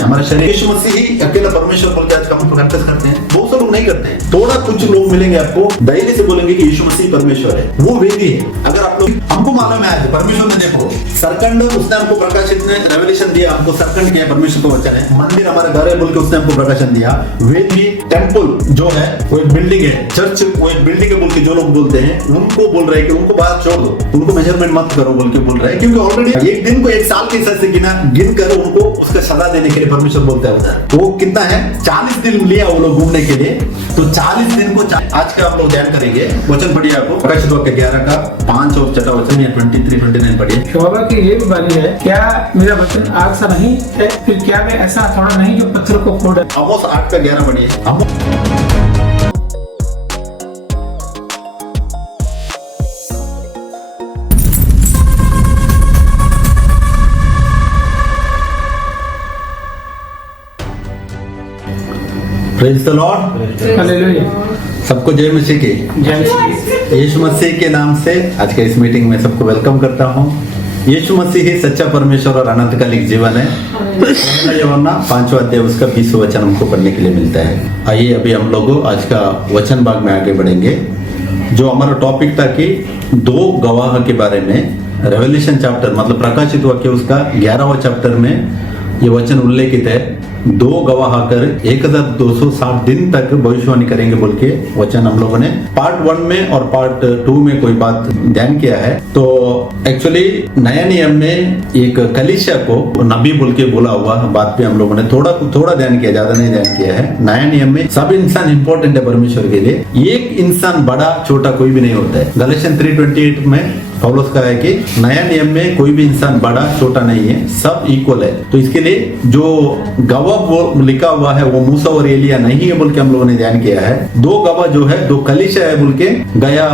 हमारा शरीर यीशु मसीह ही अकेला परमेश्वर बोल के आज हम कन्फेस करते हैं। बहुत से लोग नहीं करते हैं। थोड़ा कुछ लोग मिलेंगे आपको धैर्य से बोलेंगे कि यीशु मसीह परमेश्वर है, वो वेदी है। अगर आप लोग हमको मालूम है आज परमेश्वर ने देखो सरकंड उसने हमको प्रकाशित ने रेवलेशन दिया, हमको सरकंड किया परमेश्वर को वचन है। मंदिर हमारा घर है बोल के उसने हमको प्रकाशन दिया। वेदी टेम्पल जो है वो एक बिल्डिंग है, चर्च वो एक बिल्डिंग है बोल के जो लोग बोलते हैं उनको बोल रहे हैं कि उनको बात छोड़ दो, उनको मेजरमेंट मत करो बोल के बोल रहे हैं, क्योंकि ऑलरेडी एक दिन को एक साल के हिसाब से गिन कर उनको उसका सजा देने के लिए परमेश्वर बोलता है उधर। वो कितना है 40 दिन लिया वो लोग घूमने के लिए, तो 40 दिन को आज का हम लोग ध्यान करेंगे। वचन पढ़िए आपको प्रकाशित वाक्य 11 का 5 और छठा वचन या 23-29 पढ़िए। यहोवा की ये भी वाणी है, क्या मेरा वचन आग सा नहीं है? फिर क्या मैं ऐसा थोड़ा नहीं जो पत्थर को फोड़? आमोस 8 का 11 पढ़िए। Praise the Lord, hallelujah. सबको जय मसीह की। जय मसीह। यीशु मसीह के नाम से आज के इस मीटिंग में सबको वेलकम करता हूँ। यीशु मसीह ही सच्चा परमेश्वर और अनंतकालिक जीवन है। यूहन्ना 5वां अध्याय उसका 20वां वचन हमको पढ़ने के लिए मिलता है। आइए अभी हम लोग आज का वचन भाग में आगे बढ़ेंगे। जो हमारा टॉपिक था कि 2 गवाह के बारे में, रेवलेशन चैप्टर मतलब प्रकाशित वाक्य उसका 11वां चैप्टर में ये वचन उल्लेखित है। 2 गवाह आकर 1260 दिन तक भविष्यवाणी करेंगे बोल के वचन हम लोगों ने पार्ट 1 में और पार्ट 2 में कोई बात ध्यान किया है। तो एक्चुअली नया नियम में एक कलीसिया को नबी बोल के बोला हुआ बात पे हम लोगों ने थोड़ा ध्यान किया, ज्यादा नहीं ध्यान किया है। नया नियम में सब इंसान इंपॉर्टेंट है परमेश्वर के लिए, एक इंसान बड़ा छोटा कोई भी नहीं होता है। गलातियन 3:28 में पौलुस कहा है कि नया नियम में कोई भी इंसान बड़ा छोटा नहीं है, सब इक्वल है। तो इसके लिए जो गवाह वो लिखा हुआ है वो मूसा और एलिया नहीं है बोल के हम लोगों ने ध्यान किया है। 2 गवाह जो है 2 कलीसिया है बोल के गया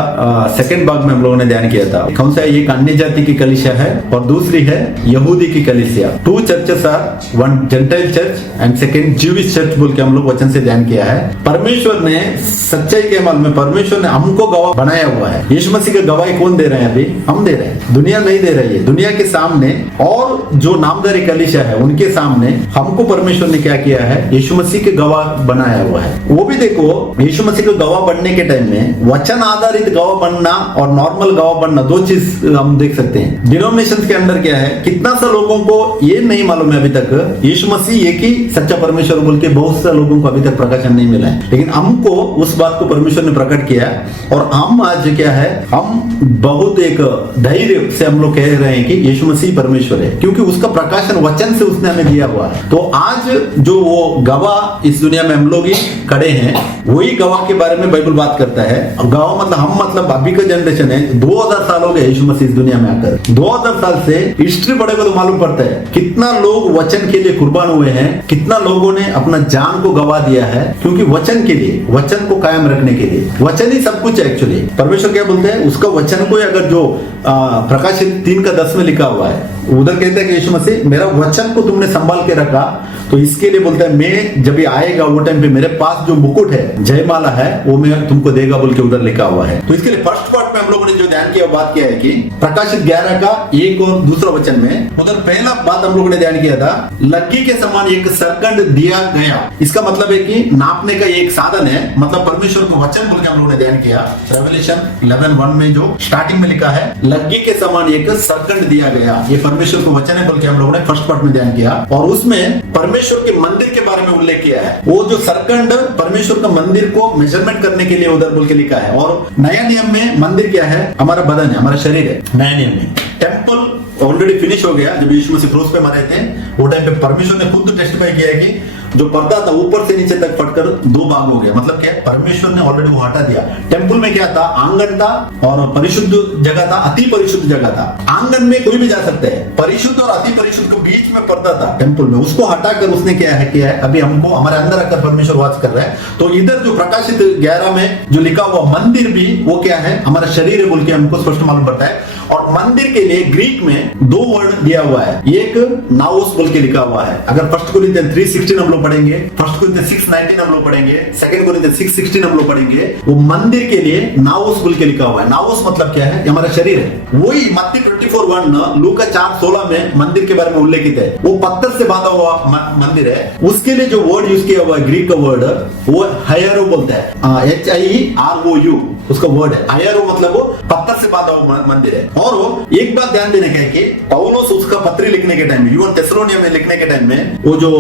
सेकंड भाग में हम लोगों ने ध्यान किया था। कौन सा? एक अन्य जाति की कलीसिया है और दूसरी है यहूदी की कलीसिया। 2 churches are, 1 gentile church and second Jewish church बोल के हम लोग वचन से ध्यान किया है। परमेश्वर ने सच्चाई के अमल में परमेश्वर ने हमको गवाह बनाया हुआ है। यीशु मसीह का गवाही कौन दे रहे हैं? अभी हम दे रहे हैं, दुनिया नहीं दे रही है। दुनिया के सामने और जो नामदारी कलीसिया है उनके सामने हमको परमेश्वर ने क्या किया है? यीशु मसीह के गवाह बनाया हुआ है। वो भी देखो यीशु मसीह के गवाह बनने के टाइम में वचन आधारित गवाह बनना और नॉर्मल गवाह बनना 2 चीज हम देख सकते हैं। डिनोमिनेशन के अंदर क्या है, कितना सा लोगों को ये नहीं मालूम है अभी तक यीशु मसीह एक ही सच्चा परमेश्वर बोल के बहुत से लोगों को अभी तक प्रकाशन नहीं मिला है। लेकिन हमको उस बात को परमेश्वर ने प्रकट किया और हम आज क्या है, हम बहुत एक धैर्य से हम लोग कह रहे हैं कि यीशु मसीह परमेश्वर है, क्योंकि उसका प्रकाशन वचन से उसने हमें दिया हुआ है। तो आज जो वो गवाह इस दुनिया में हम लोग ही खड़े हैं, वही गवाह के बारे में बाइबल बात करता है। गवाह मतलब हम मतलब अभी का जनरेशन है। 2000 साल हो गए यीशु मसीह इस दुनिया में आकर। 2000 साल से हिस्ट्री पढ़ेगा तो मालूम पड़ता है कितना लोग वचन के लिए कुर्बान हुए हैं, कितना लोगों ने अपना जान को गवा दिया है, क्योंकि वचन के लिए, वचन को कायम रखने के लिए। वचन ही सब कुछ है एक्चुअली। परमेश्वर क्या बोलते हैं, उसका वचन को अगर जो प्रकाशित 3:10 में लिखा हुआ है, उधर कहता है कि यीशु मसीह मेरा वचन को तुमने संभाल के रखा, तो इसके लिए बोलता है मैं जब ये आएगा वो टाइम पे मेरे पास जो मुकुट है, जयमाला है, वो मैं तुमको देगा बोल के उधर लिखा हुआ है। तो इसके लिए फर्स्ट पार्ट में हम लोगों ने जो ध्यान किया बात किया है कि प्रकाशित 11 का 1 और 2 वचन में उधर पहला बात हम लोगों ने ध्यान किया था, लग्गी के समान एक सरकंड दिया गया। इसका मतलब है कि नापने का एक साधन है, मतलब परमेश्वर को वचन बोल के हम लोगों ने ध्यान किया। रेवलेशन 11:1 में जो स्टार्टिंग में लिखा है लग्गी के समान एक सरकंड दिया गया, ये परमेश्वर को वचन है बोल के हम लोगों ने फर्स्ट पार्ट में ध्यान किया। और उसमें परमेश्वर के मंदिर के बारे में उल्लेख किया है। वो जो सरकंड परमेश्वर का मंदिर को मेजरमेंट करने के लिए उधर बोल के लिखा है। और नया नियम में मंदिर क्या है? हमारा बदन है, हमारा शरीर है। नया नियम में टेम्पल ऑलरेडी फिनिश हो गया। जब यीशु मसीह क्रूस पे मरे थे वो टाइम पे परमेश्वर ने खुद टेस्टिफाई किया है कि जो पर्दा था ऊपर से नीचे तक फटकर 2 भाग हो गया। मतलब क्या है, परमेश्वर ने ऑलरेडी वो हटा दिया। टेम्पल में क्या था, आंगन था और परिशुद्ध जगह था, अति परिशुद्ध जगह था। आंगन में कोई भी जा सकता है, परिशुद्ध और अति परिशुद्ध के बीच में पर्दा था टेम्पल में, उसको हटाकर उसने क्या है अभी हमको हमारे अंदर आकर परमेश्वर वास कर रहा है। तो इधर जो प्रकाशित 11 में जो लिखा हुआ मंदिर भी वो क्या है, हमारा शरीर है बोल के हमको स्पष्ट मालूम पड़ता है। और मंदिर के लिए ग्रीक में 2 वर्ड दिया हुआ है, एक नाओस बोल के लिखा हुआ है। अगर 1 कोरिन्थियन 3:16 हम लोग पढ़ेंगे, फर्स्ट कोरिन्थियंस 6:19 हम लोग पढ़ेंगे, सेकंड कोरिन्थियंस 6:16 हम लोग पढ़ेंगे। वो मंदिर के लिए नाउस बोल के लिखा हुआ है। नाउस मतलब क्या है? ये हमारा शरीर है। वही मत्ती 24:1 लूका 4:16 में मंदिर के बारे में उल्लेखित है। वो पत्थर से बांधा हुआ मंदिर है। उसके लिए जो वर्ड यूज किया हुआ है ग्रीक का वर्ड, वो हायरो बोलता है, HIEROU उसका वर्ड है। हायरो मतलब वो पत्थर से बांधा हुआ मंदिर है। और वो एक बात ध्यान देने का है कि पौलुस उसका पत्री लिखने के टाइम में, यूहन्ना थेसलोनिया में लिखने के टाइम में, वो जो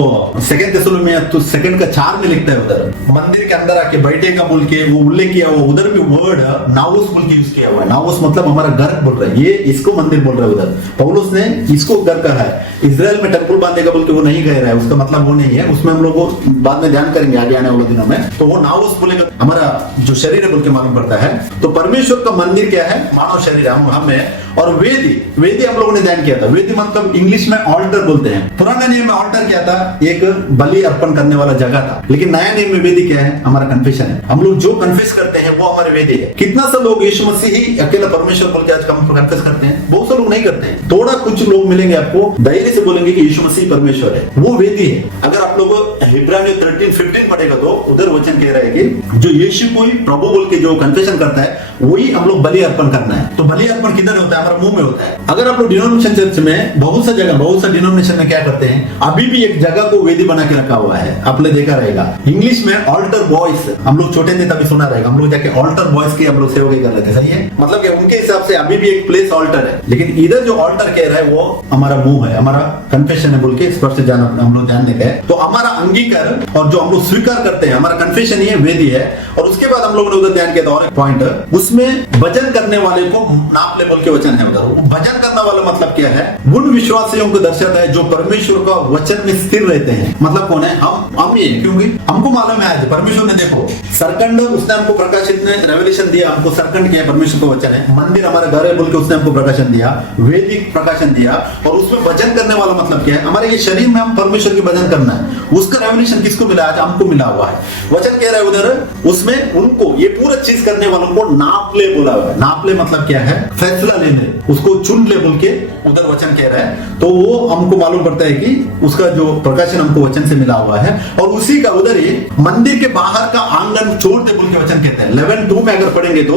सेकंड थेसलोनिया तो सेकंड का 4 में लिखता है, उधर मंदिर के अंदर आके बैठेगा बोल के वो उल्लेख किया हुआ, उधर भी वर्ड नाउस बोल के यूज किया हुआ है। नाउस मतलब हमारा घर बोल रहा है, ये इसको मंदिर बोल रहा है। उधर पौलुस ने इसको घर कहा है। इजराइल में टेंपल बांधेगा बोल के वो नहीं कह रहा है, उसका मतलब वो नहीं है। उसमें हम लोग बाद में ध्यान करेंगे आगे आने वाले दिनों में। तो वो नाउस बोलेगा हमारा जो शरीर है बोल के मालूम पड़ता है। तो परमेश्वर का मंदिर क्या है? मानव शरीर हम है। और वेदी हम लोगों ने ध्यान किया था। वेदी मतलब इंग्लिश में ऑल्टर बोलते हैं। पुराने नियम में ऑल्टर क्या था? एक बलि अर्पण करने वाला जगह था। लेकिन नया नियम में वेदी क्या है? हमारा कन्फेशन है। हम लोग जो कन्फेस करते हैं वो हमारे वेदी है। कितना सा लोग यीशु मसीह ही अकेला परमेश्वर बोल के आज कन्फेस करते हैं? बहुत से लोग नहीं करते हैं। थोड़ा कुछ लोग मिलेंगे आपको धैर्य से बोलेंगे कि यीशु मसीह परमेश्वर है, वो वेदी है। अगर आप लोग इब्रानियों 13:15 पढ़ेगा तो उधर वचन कह रहा है कि जो यीशु को ही प्रभु बोल के जो कन्फेशन करता है वही हम लोग बलि अर्पण करना है। तो बलि अर्पण किधर होता है? हमारा मुंह में होता है। अगर आप लोग डिनोमिनेशन चर्च में बहुत सा डिनोमिनेशन में क्या करते हैं, अभी भी एक जगह को वेदी बना के रखा हुआ है। आपने देखा रहेगा इंग्लिश में ऑल्टर बॉयज, हम लोग छोटे थे तभी सुना रहेगा, हम लोग जाके ऑल्टर बॉयज की हम लोग सेवा कर रहे थे। सही है, मतलब कि उनके हिसाब से अभी भी एक प्लेस ऑल्टर है। लेकिन इधर जो ऑल्टर कह रहा है वो हमारा मुंह है, हमारा कन्फेशन है बोल के स्पष्ट हम लोग ध्यान देते हैं। तो हमारा अंगीकार और जो हम लोग स्वीकार करते हैं हमारा कन्फेशन ही वेदी है। और उसके बाद हम लोग ने उधर ध्यान किया था और एक पॉइंट, उसमें भजन करने वाले को नाप ले बोल के वचन है। उधर भजन करने वाला मतलब क्या है? उन विश्वासियों को दर्शाता है जो परमेश्वर का वचन में स्थिर रहते हैं। मतलब कौन है? हम ये, क्योंकि हमको मालूम है आज परमेश्वर ने देखो सरकंड उसने हमको प्रकाशित ने रेवलेशन दिया, हमको सरकंड किया, परमेश्वर का वचन है। मंदिर हमारा घर है बोल के उसने हमको प्रकाशन दिया, वैदिक प्रकाशन दिया। और उसमें भजन करने वाला मतलब क्या है? हमारे ये शरीर में हम परमेश्वर की भजन करना है। उसका रेवलेशन किसको मिला? आज हमको मिला हुआ है। वचन कह रहा है उधर उसमें उनको ये पूरा चीज करने वालों को नाप ले बोला हुआ है। नाप ले मतलब क्या है? फैसला लेने, उसको चुन ले बोल के उधर वचन कह रहा है। तो वो हमको मालूम पड़ता है कि उसका जो प्रकाशन हमको वचन से मिला हुआ है। और उसी का उधर ही मंदिर के बाहर का आंगन छोड़ दे बोल के वचन कहते हैं। 11:2 में अगर पढ़ेंगे तो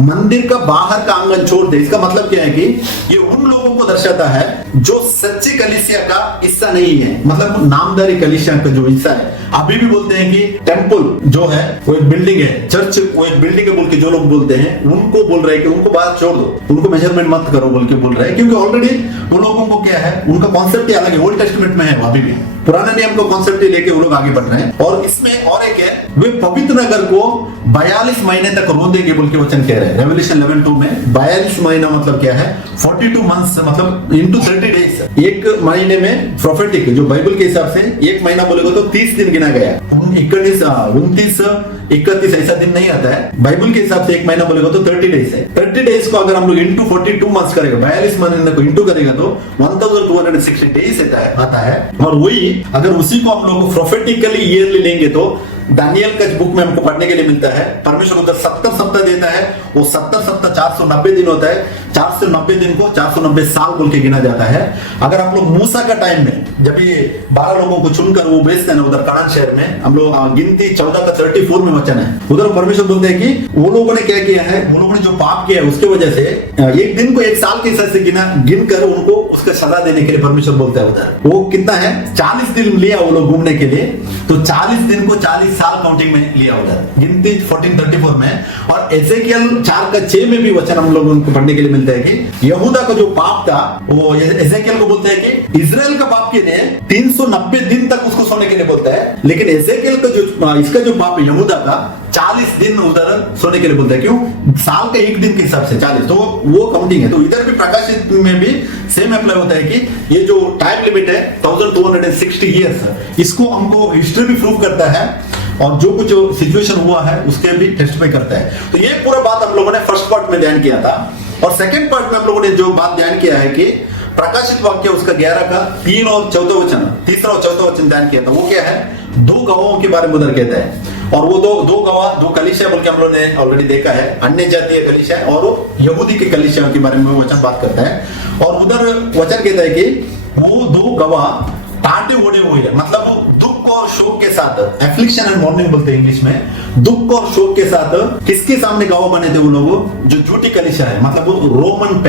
मंदिर का बाहर का आंगन छोड़ दे, इसका मतलब क्या है कि ये उन लोगों को दर्शाता है जो सच्ची कलीसिया का हिस्सा नहीं है। मतलब नामदारी कलीसिया का जो हिस्सा है। अभी भी बोलते हैं कि टेंपल जो है वो एक बिल्डिंग है, चर्च वो एक बिल्डिंग है बोल के जो लोग बोलते हैं, उनको बोल रहे हैं कि उनको बात छोड़ दो, उनको मेजरमेंट मत करो बोल के बोल रहे हैं। क्योंकि ऑलरेडी उन लोगों को क्या है, उनका कॉन्सेप्ट ही अलग है। ओल्ड टेस्टमेंट में है अभी भी, पुराने नियम को कॉन्सेप्ट लेके वो लोग आगे बढ़ रहे हैं। और इसमें और एक है, वे पवित्र नगर को 42 महीने तक रोंदेंगे बोल के वचन कह रहे हैं। रेवलेशन 11:2 में 42 महीना मतलब क्या है? 42 मंथ्स मतलब इनटू 30 डेज। एक महीने में प्रोफेटिक जो बाइबल के हिसाब से एक महीना बोलेगा तो 30 दिन गिना गया। 29, 31 ऐसा दिन नहीं आता है। बाइबल के हिसाब से एक महीना बोलेगा तो 30 डेज है। 30 डेज को अगर हम लोग इंटू 42 मंथ्स करेगा, 42 महीने को इंटू करेगा तो 1260 डेज आता है। और वही अगर उसी को हम लोग प्रोफेटिकली ईयरली लेंगे तो दानियल का बुक में हमको पढ़ने के लिए मिलता है। परमेश्वर उधर 70 सप्ताह देता है। वो 70 सप्ताह 490 दिन होता है। 490 दिन को 490 साल बोल के गिना जाता है। अगर हम लोग मूसा का टाइम में जब ये 12 लोगों को चुनकर वो भेजते हैं उधर कनान शहर में, हम लोग गिनती 14 का 34 में वचन है। उधर परमेश्वर बोलते हैं कि वो लोगों ने क्या किया है, वो लोगों ने जो पाप किया है उसके वजह से एक दिन को एक साल के हिसाब से गिनकर उनको उसका सजा देने के लिए परमेश्वर बोलता है। उधर वो कितना है? 40 दिन लिया वो लोग घूमने के लिए, तो 40 दिन को 40 साल काउंटिंग में लिया उधर गिनती 1434 में। और एजेकियल 4:6 में भी वचन हम लोगों को पढ़ने के लिए मिलता है कि यहूदा का जो पाप था वो एजेकियल को बोलता है कि इजराइल का पाप के लिए 390 दिन तक उसको सोने के लिए बोलता है। लेकिन एजेकियल का जो इसका जो पाप है यहूदा का 40 दिन उधर सोने के लिए बोलता है। क्यों? साल का एक दिन के हिसाब से 40, तो वो काउंटिंग है। तो इधर भी प्रकाशित में भी सेम अप्लाई होता है कि ये जो टाइम लिमिट है 1260 ईयर्स, इसको हमको हिस्ट्री भी प्रूव करता है और जो कुछ सिचुएशन हुआ है उसके भी टेस्टिफाई करता है। तो ये पूरा बात हम लोगों ने फर्स्ट पार्ट में ध्यान किया था। और सेकंड पार्ट में हम लोगों ने जो बात ध्यान किया है कि प्रकाशित वाक्य उसका 11 का 3 और 14 वचन, तीसरा और चौथा वचन ध्यान किया था। वो क्या है? 2 गवाहों के बारे में उधर कहता है। और वो दो गवाह, 2 कलीसिया बोल के हम लोगों ने ऑलरेडी देखा है, अन्य जातीय कलीसिया और यहूदी के कलीसिया के बारे में वचन बात करता है। और उधर वचन कहता है कि वो 2 गवाह टाट कांटे ओढ़े हुए हैं, मतलब वो दुख और शोक के साथ, एफ्लिक्शन एंड मॉर्निंग बोलते हैं इंग्लिश में, दुख और शोक के साथ किसके सामने गवाह बने थे वो लोग, जो झूठी कलीसिया है, मतलब वो रोमन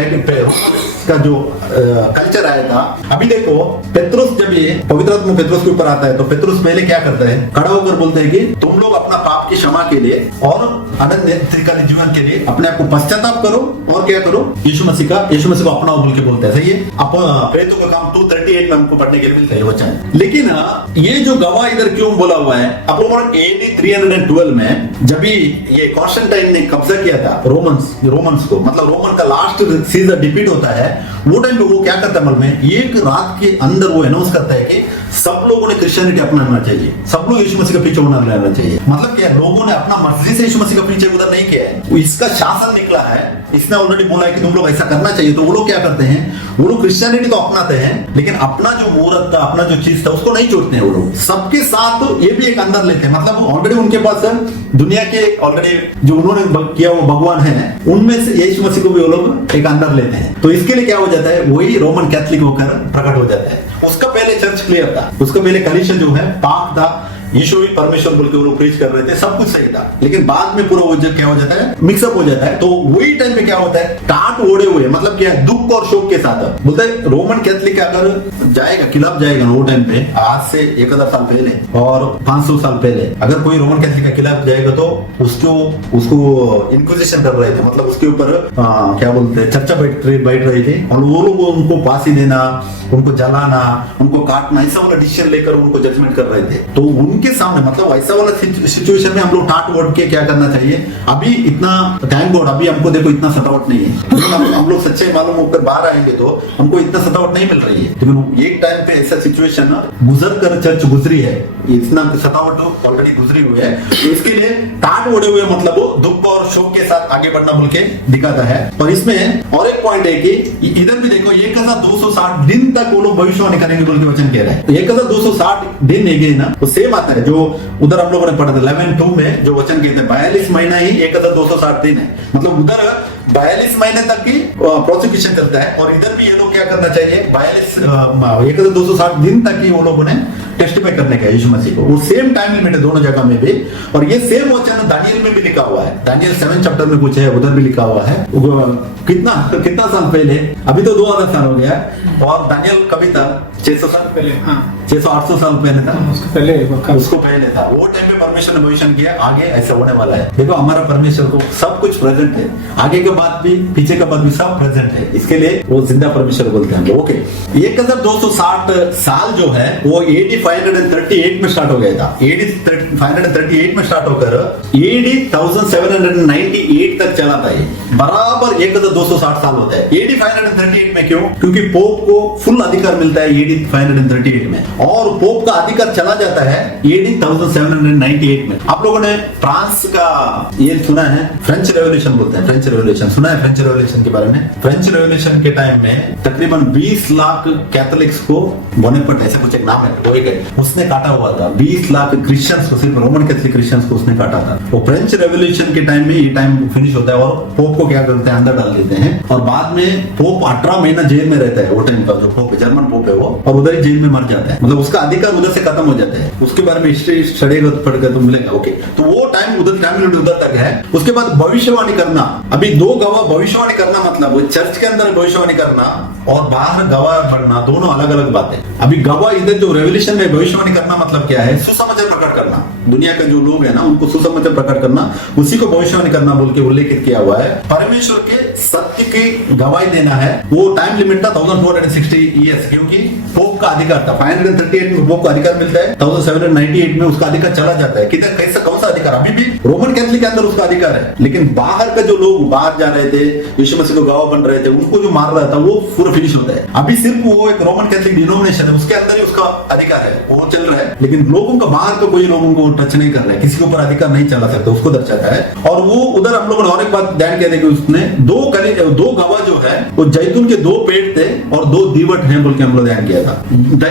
का जो कल्चर आया था। अभी देखो पेत्रुस, जब ये पवित्र आत्मा पेत्रुस के ऊपर आता है तो पेत्रुस पहले क्या करता है, खड़ा होकर बोलते हैं कि तुम लोग अपना पाप की क्षमा के लिए और अनंत त्रिकालीन जीवन के लिए अपने आप को पश्चाताप करो और क्या करो, यीशु मसीह को अपनाओ बोल के बोलते हैं। सही है, अब प्रेरितों का काम 238 में हमको पढ़ने के लिए मिलता है वचन। लेकिन ये जो गवाह इधर क्यों बोला हुआ है, अब AD 312 में जब ये कॉन्स्टेंटाइन ने कब्जा किया था रोमन्स को, मतलब रोमन का लास्ट सीजन डिफीट होता है, वो टाइम पे वो क्या करता है, मतलब में एक रात के अंदर वो अनाउंस करता है कि सब लोगों ने क्रिश्चियनिटी अपनाना चाहिए, सब लोग यीशु मसीह का पीछे होना रहना चाहिए। मतलब क्या, लोगों ने अपना मर्जी से यीशु मसीह का पीछे उधर नहीं किया है, इसका शासन निकला है, इसने ऑलरेडी बोला है कि तुम लोग ऐसा करना चाहिए। तो वो लोग क्या करते हैं, वो लोग क्रिश्चियनिटी तो अपनाते हैं लेकिन अपना जो मुहूर्त था, अपना जो चीज था उसको नहीं छोड़ते हैं। वो लोग सबके साथ ये भी एक अंदर लेते हैं, मतलब ऑलरेडी उनके पास दुनिया के ऑलरेडी जो उन्होंने किया वो भगवान है, उनमें से यीशु मसीह को भी वो लोग एक अंदर लेते हैं। तो इसके लिए क्या हो जाता है, वही रोमन कैथोलिक होकर प्रकट हो जाता है। उसका पहले चर्च क्लियर था, उसका पहले कलीसिया जो है पाक था, यीशु भी परमेश्वर बोल के वो लोग प्रीच कर रहे थे, सब कुछ सही था। लेकिन बाद में पूरा वो जब क्या हो जाता है, मिक्सअप हो जाता है। तो वही टाइम पे क्या होता है, टाट ओढ़े हुए, मतलब क्या है, दुख और शोक के साथ बोलते हैं रोमन कैथोलिक अगर जाएगा, खिलाफ जाएगा वो टाइम पे, आज से 1000 साल पहले और 500 साल पहले, अगर कोई रोमन कैथोलिक के खिलाफ जाएगा तो उसको इंक्विजिशन कर रहे थे, मतलब उसके ऊपर क्या बोलते हैं, चर्चा बैठ रही थी, और वो लोग उनको फांसी देना, उनको जलाना, उनको काटना, ऐसा वाला डिसीजन लेकर उनको जजमेंट कर रहे थे। तो उनके सामने, मतलब ऐसा वाला सिचुएशन में हम लोग टाट ओढ़ के क्या करना चाहिए। अभी इतना थैंक गॉड, अभी हमको देखो इतना सतावट नहीं है, हम लोग सच्चे मालूम होकर बाहर आएंगे तो हमको इतना सतावट नहीं मिल रही है। लेकिन एक टाइम पे ऐसा सिचुएशन गुजर कर चर्च गुजरी है, इतना सतावट ऑलरेडी गुजरी हुई है। तो इसके लिए टाट ओढ़े हुए मतलब वो दुख और शोक के साथ आगे बढ़ना बोल के दिखाता है। और इसमें और एक पॉइंट है कि इधर भी देखो 1260 दिन तक वो लोग भविष्यवाणी करेंगे बोल के वचन कह रहा है। 1260 दिन है ना, वो सेम आता है जो उधर हम लोगों ने पढ़ा था 11:2 में, जो वचन कहते हैं 42 महीना ही 1260 दिन है, मतलब उधर 42 महीने तक की प्रोसिक्यूशन चलता है। और इधर भी ये लोग क्या करना चाहिए, 1260 दिन तक ही वो लोगों ने टेस्टिफाई करने का यीशु मसीह को, वो सेम टाइम लिमिट है दोनों जगह में भी। और ये सेम वचन दानियल में भी लिखा हुआ है, दानियल 7 चैप्टर में कुछ है, उधर भी लिखा हुआ है। कितना साल पहले, अभी तो 2000 साल हो गया, और दानियल कभी था 600 साल पहले, 600-800 साल पहले था, उसको पहले था। वो टाइम पे परमेश्वर ने भविष्य किया आगे ऐसा होने वाला है। देखो हमारा परमेश्वर को सब कुछ प्रेजेंट है, आगे के बाद भी पीछे का बाद भी सब प्रेजेंट है, इसके लिए वो जिंदा परमेश्वर बोलते हैं। ओके, 1260 साल जो है वो AD 538 में स्टार्ट हो गया था, AD 538 में स्टार्ट होकर AD 1798 तक चला था। ये बराबर 1260 साल होता है। AD 538 में क्यों, क्योंकि पोप को फुल अधिकार मिलता है AD 538 में, और पोप का अधिकार चला जाता है AD 1798 में। आप लोगों ने फ्रांस का ये सुना है, फ्रेंच रेवोल्यूशन बोलते हैं, फ्रेंच रेवोल्यूशन सुना है, फ्रेंच रेवोल्यूशन के बारे में। फ्रेंच रेवोल्यूशन के टाइम में तकरीबन 20 लाख कैथोलिक्स को, बोनेपार्ट ऐसा कुछ एक नाम है, वो एक उसने काटा हुआ था। 20 लाख क्रिश्चियंस को, सिर्फ रोमन कैथोलिक क्रिश्चियंस को उसने काटा था। वो फ्रेंच रेवोल्यूशन के टाइम में ये टाइम फिनिश होता है, और पोप को क्या करते हैं, अंदर डाल देते हैं। और बाद में पोप 18 महीना जेल में रहता है, वो टाइम का जो पोप, जर्मन पोप है वो, और उधर ही जेल में मर जाता है, मतलब उसका अधिकार उधर से खत्म हो जाता है। उसके बारे में हिस्ट्री स्टडी पढ़कर तो मिलेगा। ओके, तो वो टाइम उधर तक है। उसके बाद भविष्यवाणी करना, अभी 2 गवाह भविष्यवाणी करना, मतलब वो चर्च के अंदर भविष्यवाणी करना और बाहर गवाह बढ़ना, दोनों अलग अलग बातें। अभी गवाह इधर जो रेवोल्यूशन में भविष्यवाणी करना मतलब क्या है, सुसमाचार प्रकट करना, दुनिया के जो लोग है ना उनको सुसमाचार प्रकट करना, उसी को भविष्यवाणी करना बोल के उल्लेखित किया हुआ है। परमेश्वर के सत्य की गवाही देना है, वो टाइम लिमिट था 1460 ईयर्स, क्योंकि पोप का अधिकार था। 538 में पोप का अधिकार मिलता है, 1798 में उसका अधिकार चला जाता है। किधर, कैसा, कौन सा अधिकार, अभी भी रोमन कैथोलिक के अंदर उसका अधिकार है, लेकिन बाहर का जो लोग बाहर जा रहे थे, यीशु मसीह को गवाह बन रहे थे, उनको जो मार रहा था वो पूरा फिनिश होता है। अभी सिर्फ वो एक रोमन कैथोलिक डिनोमिनेशन है, उसके अंदर ही उसका अधिकार है, वो चल रहा है। लेकिन लोगों का बाहर तो कोई लोगों को टच नहीं कर रहा है, किसी के ऊपर अधिकार नहीं चला सकता, उसको दर्शाता है। और वो उधर हम लोगों ने और एक बात ध्यान किया था कि उसने 2 गवाह जो है वो जैतून के 2 पेड़ थे और 2 दीवट हैं बोल के हम लोग ध्यान किया था।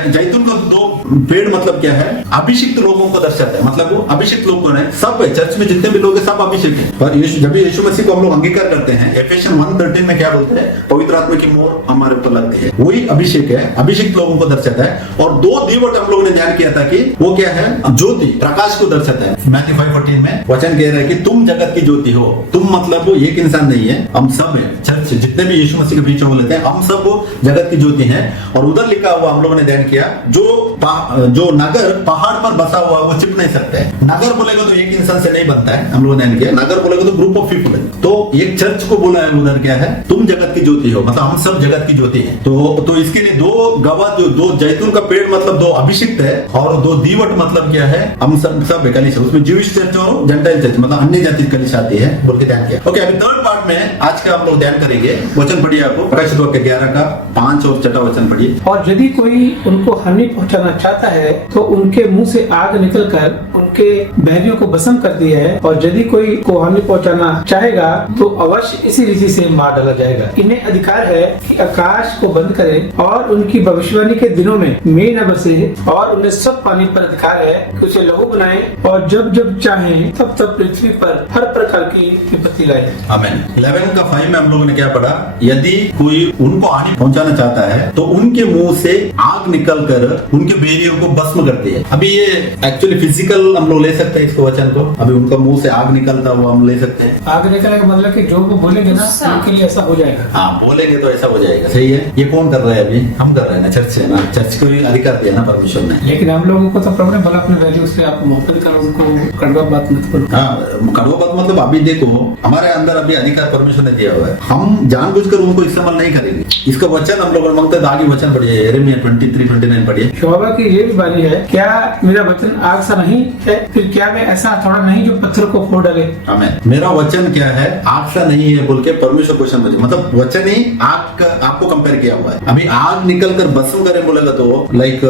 जैतून को पेड़ मतलब क्या है, अभिषिक्त लोगों को दर्शाता है। मतलब वो अभिषिक्त लोग कौन है, सब है, चर्च में जितने भी लोग हैं सब अभिषिक्त हैं। पर जब यीशु मसीह को हम लोग अंगीकार करते हैं, एफेसियंस 1:13 में क्या बोलते हैं, पवित्र आत्मा की मोहर हमारे ऊपर लगती है, वही अभिषेक है, अभिषिक्त लोगों को दर्शाता है। और 2 दीवट हम लोगों ने ध्यान किया था कि वो क्या है, ज्योति, प्रकाश को दर्शाता है। मैथ्यू 5:14 में वचन कह रहा है कि तुम जगत की ज्योति हो। तुम मतलब वो एक इंसान नहीं है, हम सब है, चर्च जितने भी यीशु मसीह के बीच में लेते हैं, हम सब वो जगत की ज्योति हैं। और उधर लिखा हुआ हम लोगों ने ध्यान किया, जो नगर पहाड़ पर बसा हुआ वो छिप नहीं सकता है। नगर बोलेगा तो एक इंसान से नहीं बनता है, हम लोगों ने ध्यान किया, नगर बोलेगा तो ग्रुप ऑफ पीपल है। तो एक चर्च को बोला है उधर क्या है, तुम जगत की ज्योति हो, मतलब हम सब जगत की ज्योति हैं। तो इसके लिए 2 गवाह, जो 2 जैतून का पेड़ मतलब 2 अभिषिक्त है, और 2 दीवट मतलब क्या है, हम सब कलीसिया, उसमें ज्यूइश चर्च और जेंटाइल चर्च मतलब अन्य जाति कलीसिया आती है बोल के ध्यान किया। ओके, अभी थर्ड पार्ट में आज का हम लोग ध्यान करेंगे। वचन पढ़िए आपको, प्रकाशित वाक्य 11 का 5 और 6 वचन पढ़िए। और यदि कोई उनको हानि पहुंचाना चाहता है तो उनके मुंह से आग निकलकर उनके बहरियों को भस्म करती है, और यदि कोई को हानि पहुंचाना चाहेगा तो अवश्य इसी रीति से मार डाला जाएगा। इन्हें अधिकार है कि आकाश को बंद करें और उनकी भविष्यवाणी के दिनों में मेघ न बरसे, और उन्हें सब पानी पर अधिकार है कि उसे लहू बनाए, और जब जब चाहे तब तब पृथ्वी पर हर प्रकार की विपत्ति लाए। आमीन। 11 का 5 में हम लोगों ने क्या पढ़ा, यदि कोई उनको हानि पहुंचाना चाहता है तो उनके मुंह से आग निकलकर उनके बेरियों को भस्म करती है। अभी ये एक्चुअली फिजिकल हम लोग ले सकते हैं इसको वचन को, अभी उनका मुंह से आग निकलता हुआ हम ले सकते हैं। आग निकलने का मतलब कि जो वो बोलेंगे ना उनके लिए ऐसा हो जाएगा। हाँ, बोलेंगे तो ऐसा हो जाएगा। सही है। ये कौन कर रहा है अभी, हम कर रहे हैं ना, चर्च है ना, चर्च को भी अधिकार दिया ना परमेश्वर ने। लेकिन हम लोगों को तो प्रभु ने बोला अपने वैल्यू से आप मोहब्बत करो, उनको कड़वा बात मत करो। हाँ, कड़वा बात मतलब अभी देखो हमारे अंदर अभी अधिकार परमेश्वर ने दिया हुआ है, हम जानबूझकर उनको इस्तेमाल नहीं करेंगे। इसका वचन हम लोग मांगते हैं, आगे वचन पढ़िए, यिर्मयाह 23:29 पढ़िए। यहोवा की ये भी वाणी है, क्या मेरा वचन आग सा नहीं है, फिर क्या मैं ऐसा थोड़ा नहीं जो पत्थर को फोड़ डाले। आमीन। मेरा वचन क्या है, आग सा नहीं है बोल के परमेश्वर क्वेश्चन में, मतलब वचन ही आग का आपको कंपेयर किया हुआ है। अभी आग निकल कर भस्म करे बोलेगा तो लाइक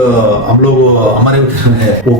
हम लोग हमारे वो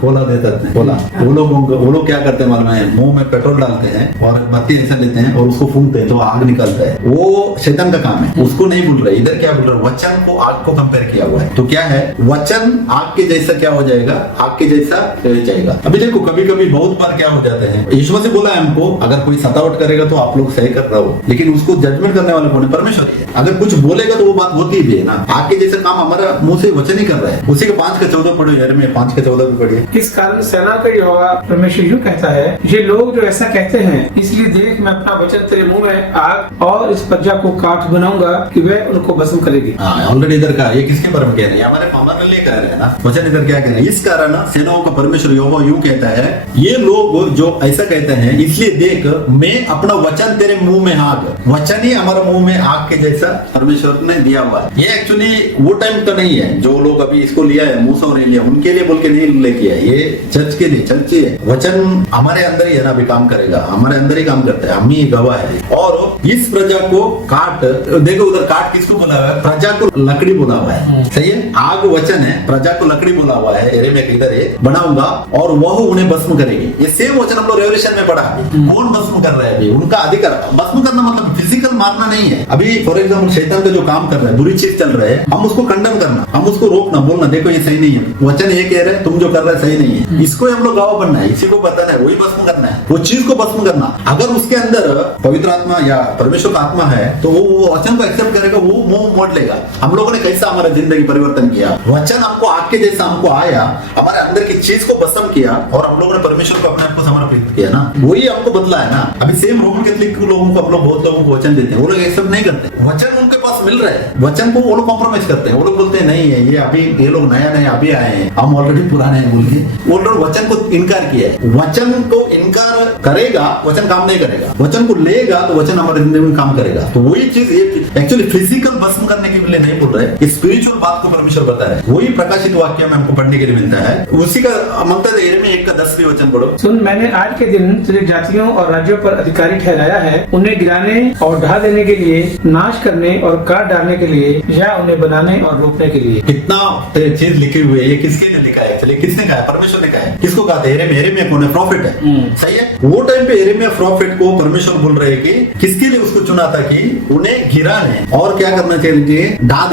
कोला देते हैं, कोला वो लोग क्या करते हैं मालूम है, मुंह में पेट्रोल डालते हैं और बत्ती ऐसा लेते हैं और उसको फूंकते हैं तो आग निकलता है। वो शैतान का काम है, उसको नहीं बोल रहे। इधर क्या बोल रहे, वचन को आग को कंपेयर किया हुआ है। तो क्या है, वचन आग के जैसा क्या हो जाएगा, आग के जैसा रह जाएगा। अभी देखो कभी कभी बहुत बार क्या हो जाते हैं, यीशु मसीह बोला है हमको, अगर कोई सतावट करेगा तो आप लोग सही कर रहे हो, लेकिन उसको जजमेंट करने वाले कौन है, परमेश्वर ही है। अगर कुछ बोलेगा तो वो बात होती भी है ना, आग के जैसा काम हमारा मुंह से वचन ही कर रहा है। उसी के 5:14 पढ़ो, यिर्मयाह 5:14 भी पढ़िए। इस कारण सेना का यहोवा परमेश्वर यूं कहता है, ये लोग जो ऐसा कहते हैं, इसलिए देख मैं अपना वचन तेरे मुंह में आग और इस प्रजा को काठ बनाऊंगा कि वह उनको भस्म करेगी। ऑलरेडी इधर का ये किसके बारे में कह रहे हैं, हमारे लिए कह रहे हैं ना, वचन इधर क्या कह रहे हैं, इस कारण सेनाओं का परमेश्वर यहोवा यूं कहता है, ये लोग जो ऐसा कहते हैं, इसलिए देख मैं अपना वचन तेरे मुंह में आग, वचन ही हमारा मुंह में आग के जैसा परमेश्वर ने दिया हुआ है। ये एक्चुअली वो टाइम तो नहीं है जो लोग अभी इसको लिया है, मूसा और एलिया उनके लिए बोल के नहीं लेके आए, ये चर्च के लिए, चर्च है। वचन हमारे अंदर ही है ना, अभी काम करेगा, हमारे अंदर ही काम करता है, हम ही गवाह है। और इस प्रजा को काट, देखो उधर काट किसको बोला हुआ है, प्रजा को लकड़ी बोला हुआ है। सही है, आग वचन है, प्रजा को लकड़ी बोला हुआ है, यिर्मयाह के इधर है, बनाऊंगा और वह उन्हें भस्म करेगी। ये सेम वचन हम लोग रेवलेशन में पढ़ा। कौन भस्म कर रहा है अभी, उनका अधिकार। भस्म करना मतलब फिजिकल मारना नहीं है। अभी फॉर एग्जाम्पल शैतान का जो काम कर रहा है, बुरी चीज चल रहा है, हम उसको कंडम करना, हम उसको रोकना, बोलना देखो ये सही नहीं है, वचन ये कह रहे हैं तुम जो कर रहे हैं सही नहीं है, इसको हम लोग गवाह बनना है, इसी को बताना है, वही भस्म करना है, वो चीज को भस्म करना। अगर उसके अंदर पवित्र आत्मा या परमेश्वर का आत्मा है तो वो वचन को एक्सेप्ट करेगा, वो मुंह मोड़ लेगा। हम लोगों ने कैसा हमारा जिंदगी परिवर्तन किया, वचन हमको आग के जैसा हमको आया, हमारे अंदर की चीज को भस्म किया और हम लोगों ने परमेश्वर को अपने आप को समर्पित किया ना, वही हमको बदला है ना। अभी सेम रोमन कैथोलिक लोगों को हम लोग बहुत लोगों को वचन देते हैं, वो लोग एक्सेप्ट नहीं करते, वचन उनके पास मिल रहा है, वचन को वो लोग कॉम्प्रोमाइज करते हैं, वो लोग बोलते हैं नहीं है ये अभी, ये लोग नया नया अभी आए हैं, हम ऑलरेडी पुराने हैं बोल के वो लोग वचन को इनकार किया है। वचन को इनकार करेगा, वचन काम नहीं करेगा, वचन को लेगा तो वचन हमारे जिंदगी में काम करेगा। तो वही चीज एक्चुअली फिजिकल भस्म करने के लिए नहीं बोल रहे हैं, स्पिरिचुअल बात को परमेश्वर बता रहे हैं। वही प्रकाशित वाक्य में हमको पढ़ने के लिए मिलता है। उसी का मंत्र यिर्मयाह 1:10 वचन पढ़ो। सुन, मैंने आज के दिन तुझे जातियों और राज्यों पर अधिकारी ठहराया है, उन्हें गिराने और ढा देने के लिए, नाश करने और काट डालने के लिए, या उन्हें बनाने और रोकने के लिए। कितना चीज लिखी हुई है, ये किसके लिए लिखा है? चलिए किसने कहा है? परमेश्वर ने कहा है। किसको कहा था? एरेमिया कौन है? प्रॉफिट है, सही है। वो टाइम पे एरेमिया प्रॉफिट को परमेश्वर बोल रहे हैं कि किसके लिए उसको चुना था? कि उन्हें गिराने और क्या करना चाहिए? ढा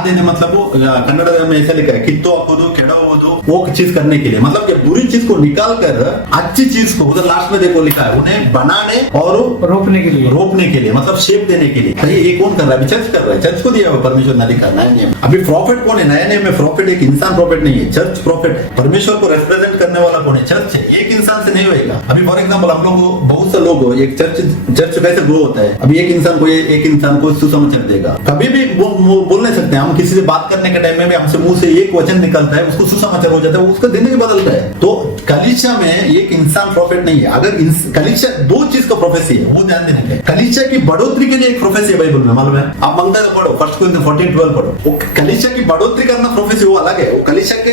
देने मतलब वो कन्नड़ में ऐसा लिखा है, कित्तो अकोदो केड़ोदो, वो चीज करने के लिए, मतलब कि बुरी चीज को निकाल कर अच्छी चीज को, उधर लास्ट में देखो लिखा है, उन्हें बनाने और रोकने के लिए, मतलब शेप देने के लिए। सही, ये कौन कर रहा है? अभी चर्च कर रहा है। चर्च को दिया हुआ परमेश्वर ने अधिकार, नया नियम। अभी प्रॉफिट कौन है? नया नियम में प्रॉफिट एक इंसान प्रॉफिट नहीं है, चर्च प्रॉफिट है। परमेश्वर को रिप्रेजेंट करने वाला कौन है? चर्च है। एक इंसान से नहीं होएगा। अभी फॉर एग्जाम्पल हम लोग बहुत से लोग, एक चर्च कैसे ग्रो होता है? अभी एक इंसान को सुसमाचार देगा, कभी भी बोल नहीं सकते हम। किसी से बात करने के टाइम में हमसे मुंह से एक वचन निकलता है, उसको सुसमाचार हो जाता है, उसका जिंदगी बदलता है। तो कलीसिया में एक इंसान प्रॉफिट नहीं है। अगर कलीसिया दो चीज का प्रोफेसी है, वो ध्यान देने का। कलीसिया की बढ़ोतरी के लिए एक प्रोफेसी है बाइबल में, मालूम है? आप मंगता पढ़ो, 1 Corinthians 14:12 पढ़ो। वो कलीसिया की बढ़ोतरी करना प्रोफेसी वो अलग है, वो कलीसिया के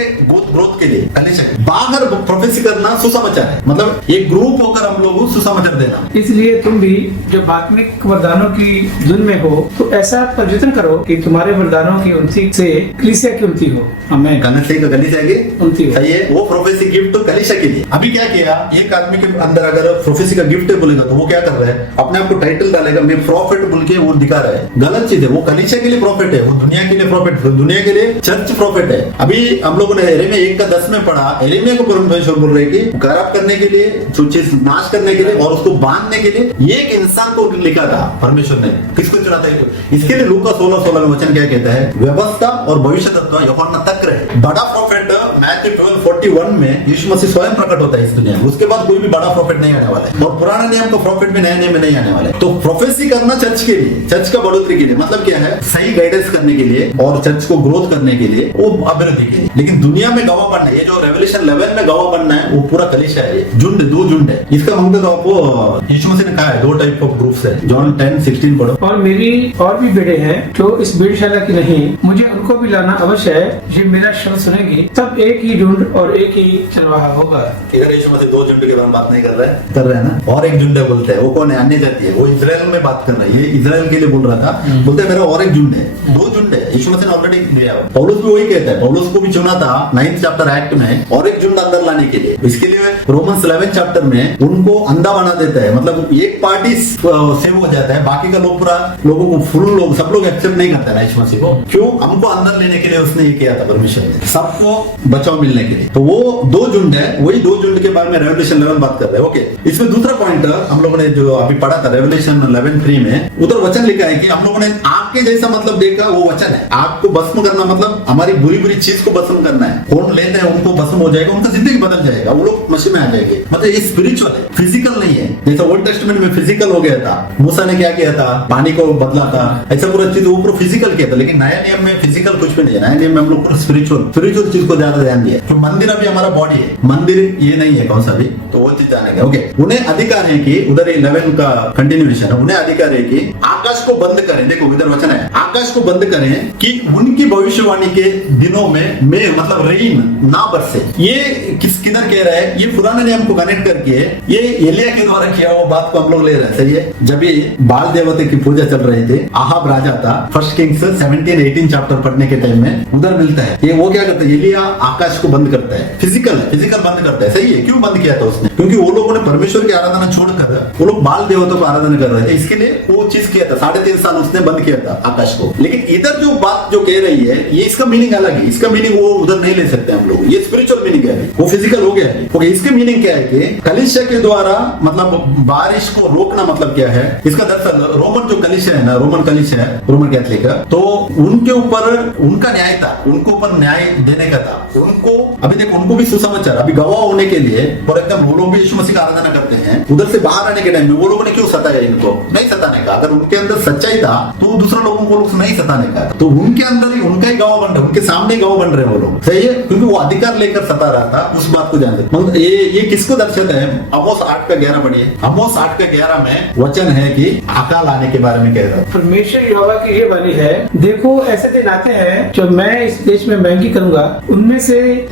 ग्रोथ के लिए। कलीसिया बाहर प्रोफेसी करना सुसमाचार है, मतलब एक ग्रुप होकर हम लोग सुसमाचार देना। इसलिए तुम भी जब आत्मिक वरदानों की धुन में हो तो ऐसा प्रयत्न करो कि तुम्हारे वरदानों की उन्नति से कलीसिया की उन्नति हो। हमें कलीसिया की उन्नति हो, सही है। वो प्रोफेसी गिफ्ट तो कलीसिया के लिए। अभी क्या किया? एक आदमी के अंदर अगर प्रोफेसी का गिफ्ट बोलेगा तो वो क्या कर रहा है? अपने आप को टाइटल डालेगा, मैं प्रॉफिट बोल के वो दिखा रहा है। गलत चीज है। वो कलीसिया के लिए प्रॉफिट है, वो दुनिया के लिए प्रॉफिट, दुनिया के लिए चर्च प्रॉफिट है। अभी हम लोगों ने एरेमिया 1:10 में पढ़ा, एरेमिया को परमेश्वर बोल रहे कि खराब करने के लिए, जो चीज नाश करने के लिए और उसको बांधने के लिए एक इंसान को लिखा था परमेश्वर ने। किसको चुना था? इसके लिए लूका 16:16 में वचन क्या कहता है? व्यवस्था और भविष्य तत्व यूहन्ना तक रहे। बड़ा प्रॉफिट मैथ्यू 12:41 में यीशु मसीह स्वयं प्रकट होता है इस दुनिया में। उसके बाद कोई भी बड़ा प्रॉफिट नहीं आने वाला है, और पुराना नियम का प्रॉफिट भी नए नियम में नहीं आने वाला है। तो प्रोफेसी करना चर्च के लिए, चर्च का बढ़ोतरी के लिए, मतलब क्या है? सही गाइडेंस करने के लिए और चर्च को ग्रोथ करने के लिए, वो अभिवृद्धि के लिए। लेकिन दुनिया में गवाह बनना, ये जो रेवलेशन 11 में गवाह बनना है, वो पूरा कलीसिया है। झुंड, दो झुंड है। इसका मतलब आपको यीशु मसीह ने कहा है दो टाइप ऑफ ग्रुप्स है। जॉन 10:16 पढ़ो। और मेरी और भी बेटे हैं जो इस भेड़शाला की नहीं, मुझे उनको भी लाना अवश्य है। ये मेरा शब्द सुनेगी, तब एक ही झुंड और एक ही चरवाहा होगा। इधर यीशु मसीह दो झुंड के बारे में बात नहीं कर रहे हैं ना। और एक झुंड बोलते हैं, वो कौन है? अन्य जाति है। वो इजराइल में बात कर रहा है, ये इजराइल के लिए बोल रहा था। बोलते हैं मेरा और एक झुंड है, दो झुंड है। यीशु मसीह ने ऑलरेडी दिया। पौलुस भी वही कहता है, पौलुस को भी चुना था 9th चैप्टर एक्ट में, और एक झुंड अंदर लाने के लिए। इसके लिए रोमन्स 11th चैप्टर में उनको अंधा बना देता है, मतलब एक पार्टी सेव हो जाता है, बाकी का लोग पूरा लोगों को सब लोग एक्सेप्ट नहीं करते ना यीशु मसीह को। क्यों? हमको अंदर लेने के लिए उसने ये किया था परमेश्वर ने, सबको बचाव मिलने के लिए। तो वो दो झुंड है, वही दो झुंड के बारे में रेवलेशन 11 बात कर रहे हैं। ओके, इसमें दूसरा पॉइंट हम लोगों ने जो अभी पढ़ा था रेवलेशन 11:3 में, उधर वचन लिखा है कि हम लोगों ने आग के जैसा मतलब देखा, वो वचन है। आग को भस्म करना मतलब हमारी बुरी बुरी चीज को भस्म करना है। कौन लेते हैं उनको भस्म हो जाएगा, उनका जिंदगी बदल जाएगा, वो लोग मसीह में आ जाएंगे। मतलब ये स्पिरिचुअल है, फिजिकल नहीं है। जैसा ओल्ड टेस्टमेंट में फिजिकल हो गया था, मूसा ने क्या किया था? पानी को बदला था, ऐसा पूरा चीज वो पूरा फिजिकल किया था। लेकिन नया नियम में फिजिकल कुछ भी नहीं है। नया नियम में हम लोग स्पिरिचुअल चीज को ज्यादा ध्यान दिया। तो मंदिर अभी हमारा बॉडी है, मंदिर ये नहीं है कौन सा भी, तो वो चीज जाने का। ओके, उन्हें अधिकार है कि उधर 11 का कंटिन्यूएशन है, उन्हें अधिकार है कि आकाश को बंद करें। देखो इधर वचन है, आकाश को बंद करें कि उनकी भविष्यवाणी के दिनों में मतलब रेन ना बरसे। ये किधर कह रहा है? ये पुराने नियम को कनेक्ट करके ये एलिया के द्वारा किया हुआ बात को हम लोग ले रहे हैं। सही है। जब ये बाल देवते की पूजा चल रही थी, आहाब राजा था, 1 Kings 17-18 चैप्टर पढ़ने के टाइम में उधर मिलता है। ये वो क्या करता है? एलिया आकाश को बंद करता है, फिजिकल बंद करता है। सही है। क्यों बंद किया था उसने? क्योंकि वो लोगों ने परमेश्वर की आराधना छोड़कर वो लोग बाल देवतों को आराधना कर रहे थे, इसके लिए वो चीज किया था। 3.5 साल उसने बंद किया था आकाश को। लेकिन इधर जो बात जो कह रही है, ये इसका मीनिंग अलग है। इसका मीनिंग वो उधर नहीं ले सकते हम लोग, ये स्पिरिचुअल मीनिंग है, वो फिजिकल हो गया है। ओके, इसके मीनिंग क्या है कि कलीसिया के द्वारा मतलब बारिश को रोकना मतलब क्या है? इसका दरअसल रोमन जो कलीसिया है ना, रोमन कलीसिया है, रोमन कैथलिक, तो उनके ऊपर उनका न्याय था, उनको ऊपर न्याय देने का था। उनको अभी देखो, उनको भी सुसमाचार, अभी गवाह होने के लिए, और एकदम वो लोग भी यीशु मसीह का आराधना करते हैं। उधर से बाहर आने के टाइम में वो लोगों ने क्यों सताया? इनको नहीं सताने का। अगर उनके अंदर सच्चाई था तो दूसरे लोगों को लोग नहीं सताने का, तो उनके अंदर ही उनका ही गवाह बन रहे, उनके सामने गवाह बन रहे वो लोग। सही है, क्योंकि वो अधिकार लेकर सता रहा था। उस बात को ध्यान मतलब ये किसको दर्शाता है? आमोस 8:11 पढ़िए। आमोस 8:11 में वचन है कि अकाल आने के बारे में कह रहा हूँ। परमेश्वर यहोवा की ये वाणी है, देखो ऐसे दिन आते हैं जब मैं इस देश में महंगी करूंगा,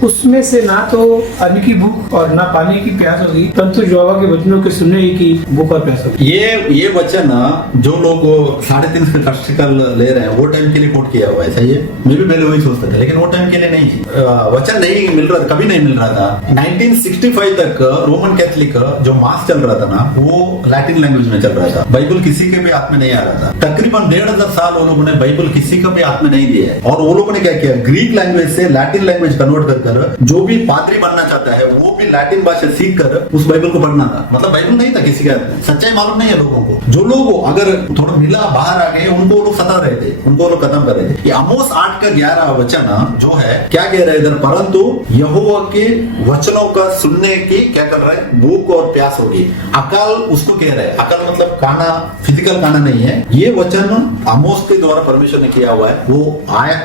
उसमें से ना तो अन्न की भूख और ना पानी की प्यास होगी, परंतु यहोवा के वचनों के सुनने ही की भूख और प्यास होगी। ये वचन जो लोग 3.5 का कष्ट का ले रहे हैं वो टाइम के लिए कोट किया हुआ है, सही है। मैं भी पहले वही सोचता था, लेकिन वो टाइम के लिए नहीं, वचन नहीं मिल रहा था, कभी नहीं मिल रहा था। 1965 तक रोमन कैथोलिक जो मास चल रहा था ना, वो लैटिन लैंग्वेज में चल रहा था। बाइबल किसी के भी हाथ में नहीं आ रहा था। तकरीबन 1,500 साल वो लोगों ने बाइबल किसी का भी हाथ में नहीं दिया है। और वो लोगों ने क्या किया, ग्रीक लैंग्वेज से लैटिन लैंग्वेज कन्वर्ट कर जो भी पादरी बनना चाहता है वो भी लैटिन भाषा सीख कर उस बाइबल को पढ़ना था। मतलब बाइबल नहीं था किसी के हाथ में, सच्चाई मालूम नहीं है लोगों को। जो लोग अगर थोड़ा मिला बाहर आ गए, उनको वो लोग सता रहे थे, उनको वो लोग खत्म कर रहे थे। ये आमोस 8 का 11 वचन जो है क्या कह रहे हैं इधर, परंतु यहोवा के वचनों का सुनने की क्या कर रहा है, भूख और प्यास होगी। अकाल उसको कह रहे हैं, अकाल मतलब खाना, फिजिकल खाना नहीं है। ये वचन आमोस के द्वारा परमेश्वर ने किया हुआ है।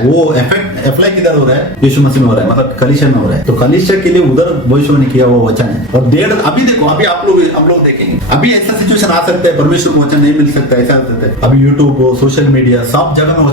वो इफेक्ट अप्लाई किधर हो रहा है, यीशु मसीह में हो रहा है, मतलब कलीसिया में हो रहा है। तो कलीसिया के लिए उधर भविष्य ने किया हुआ वचन है। और अभी देखो, अभी हम लोग देखेंगे, अभी ऐसा सिचुएशन आ सकता है, परमेश्वर को वचन नहीं मिल सकता, ऐसा हो सकता है। अभी यूट्यूब, सोशल मीडिया, सब जगह में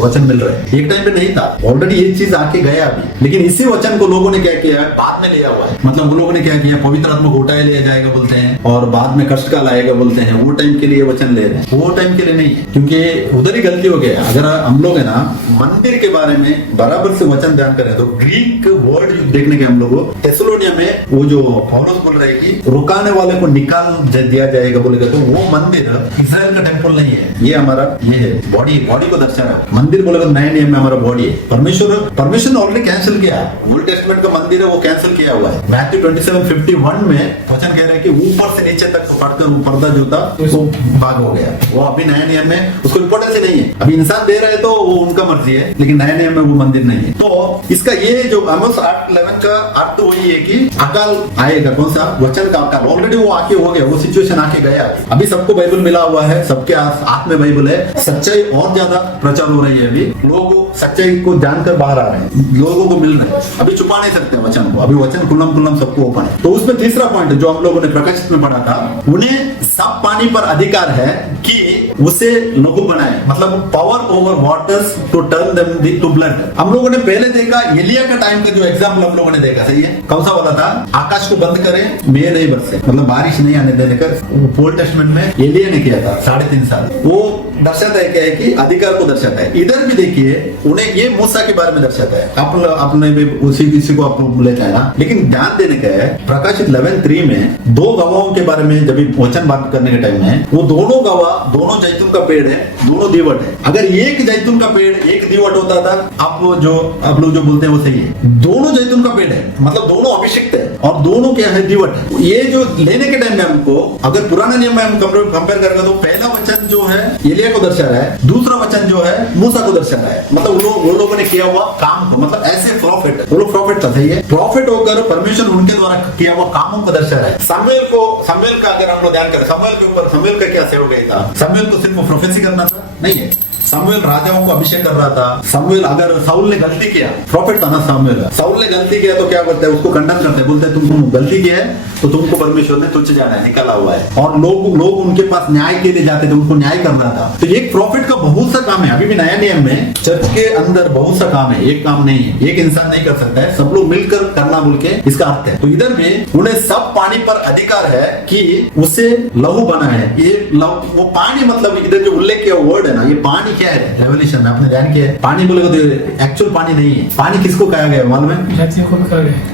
वचन मिल रहा है। एक टाइम पे नहीं था, ऑलरेडी ये चीज आके गया अभी, लेकिन इसी वचन को लोगों ने क्या किया है, बाद में लिया हुआ है। मतलब वो लोगों ने क्या किया, पवित्र आत्मा को उठाया लिया जाएगा बोलते हैं, और बाद में कष्ट काल आएगा बोलते हैं। वो टाइम के लिए वचन ले रहे हैं, वो टाइम के लिए नहीं है, क्योंकि उधर ही गलती हो गया। अगर हम लोग है ना मंदिर के बारे में बराबर से वचन ध्यान करें तो ग्रीक वर्ड देखने के हम लोग थेसलोनिया में वो जो पौलुस बोल रहे हैं कि रुकाने वाले को निकाल दिया जाएगा बोलेगा, तो वो मंदिर इस्राएल का टेंपल नहीं है, ये हमारा ये है बॉडी को दर्शा रहा है। मंदिर बोलेगा नए नियम में हमारा बॉडी है। परमेश्वर ने ऑलरेडी कैंसिल किया है, ओल्ड टेस्टमेंट का मंदिर है वो कैंसिल किया हुआ है। मैथ्यू 27:51 में वचन कह रहा है कि ऊपर से नीचे तक पढ़कर वो पर्दा जो था वो भाग हो गया। वो अभी नए नियम में उसको इंपोर्टेंस ही नहीं है। अभी इंसान दे रहा है तो वो उनका मर्जी है, लेकिन नए नियम में वो मंदिर नहीं है। तो इसका ये जो आमोस 8:11 का अर्थ वही है कि अकाल आएगा। कौन सा वचन का अकाल, ऑलरेडी वो आके हो गया, वो सिचुएशन आके गया। अभी सबको बाइबल मिला हुआ है, सबके हाथ में बाइबल है। सच्चाई और ज्यादा प्रचार हो रही है। अभी लोग सच्चाई को जानकर बाहर आ रहे हैं, लोगों को मिल रहे हैं। अभी छुपा नहीं सकते वचन को, अभी वचन खुल्लम सबको ओपन है। तो उसमें तीसरा पॉइंट जो हम लोगों ने प्रकाशित में पढ़ा था, उन्हें सब पानी पर अधिकार है कि उसे लघु बनाए, मतलब power over waters to turn them to blood. हम लोगों ने पहले देखा एलिया का टाइम का जो एग्जाम्पल हम लोगों ने देखा, सही है। कौन सा वाला था, आकाश को बंद करें मेघ नहीं बरसे, मतलब बारिश नहीं आने देने का। ओल्ड टेस्टमेंट में एलिया ने किया था 3.5 साल। वो दर्शाता है क्या है कि अधिकार को दर्शाता है। इधर भी देखिए उन्हें ये मूसा के बारे में दर्शाता है। अपने भी उसी किसी को आप लेता है ना, लेकिन ध्यान देने का है प्रकाशित 11:3 में 2 गवाहों के बारे में जब वचन बात करने के टाइम में, वो दोनों गवाह, दोनों जैतून का पेड़ है, दोनों दीवट है। अगर एक जैतून का पेड़ एक दीवट होता था, आप लोग जो बोलते हैं वो सही है। दोनों जैतून का पेड़ है, मतलब दोनों अभिषिक्त है और दोनों क्या है, दीवट है। ये जो लेने के टाइम में हमको अगर पुराना नियम में हम कंपेयर करेंगे तो पहला वचन जो है एलिया को दर्शा रहा है, दूसरा वचन जो है मूसा को दर्शा रहा है। मतलब वो लोगों ने किया हुआ काम को, मतलब ऐसे प्रॉफिट, वो लोग प्रॉफिट था, सही है। प्रॉफिट होकर परमेश्वर उनके द्वारा किया हुआ कामों को दर्शा रहा है। सामुएल का अगर हम लोग ध्यान करें, सामुएल का क्या सेवकाई था। सामुएल को सिर्फ प्रोफेसी करना था, नहीं है। सामुएल राजाओं को अभिषेक कर रहा था। सामुएल, अगर साउल ने गलती किया, प्रॉफिट था ना सामुएल, साउल ने गलती किया तो क्या करते हैं, उसको खंडन करते हैं, बोलते हैं तुमको गलती किया है तो तुमको परमेश्वर ने तुच्छ जाना है, निकाला हुआ है। और लोग उनके पास न्याय के लिए जाते थे, उनको न्याय करना था। तो एक प्रॉफिट का बहुत सा काम है। अभी भी नया नियम में चर्च के अंदर बहुत सा काम है, एक काम नहीं है, एक इंसान नहीं कर सकता है, सब लोग मिलकर करना बोल के इसका अर्थ है। तो इधर भी उन्हें सब पानी पर अधिकार है कि उसे लहू बना है। ये वो पानी, मतलब इधर जो उल्लेख किया वर्ड है ना, ये पानी क्या है, रेवल्यूशन में आपने ध्यान किया है। पानी बोलेगा तो एक्चुअल पानी नहीं है। पानी किसको कहा गया मालूम है?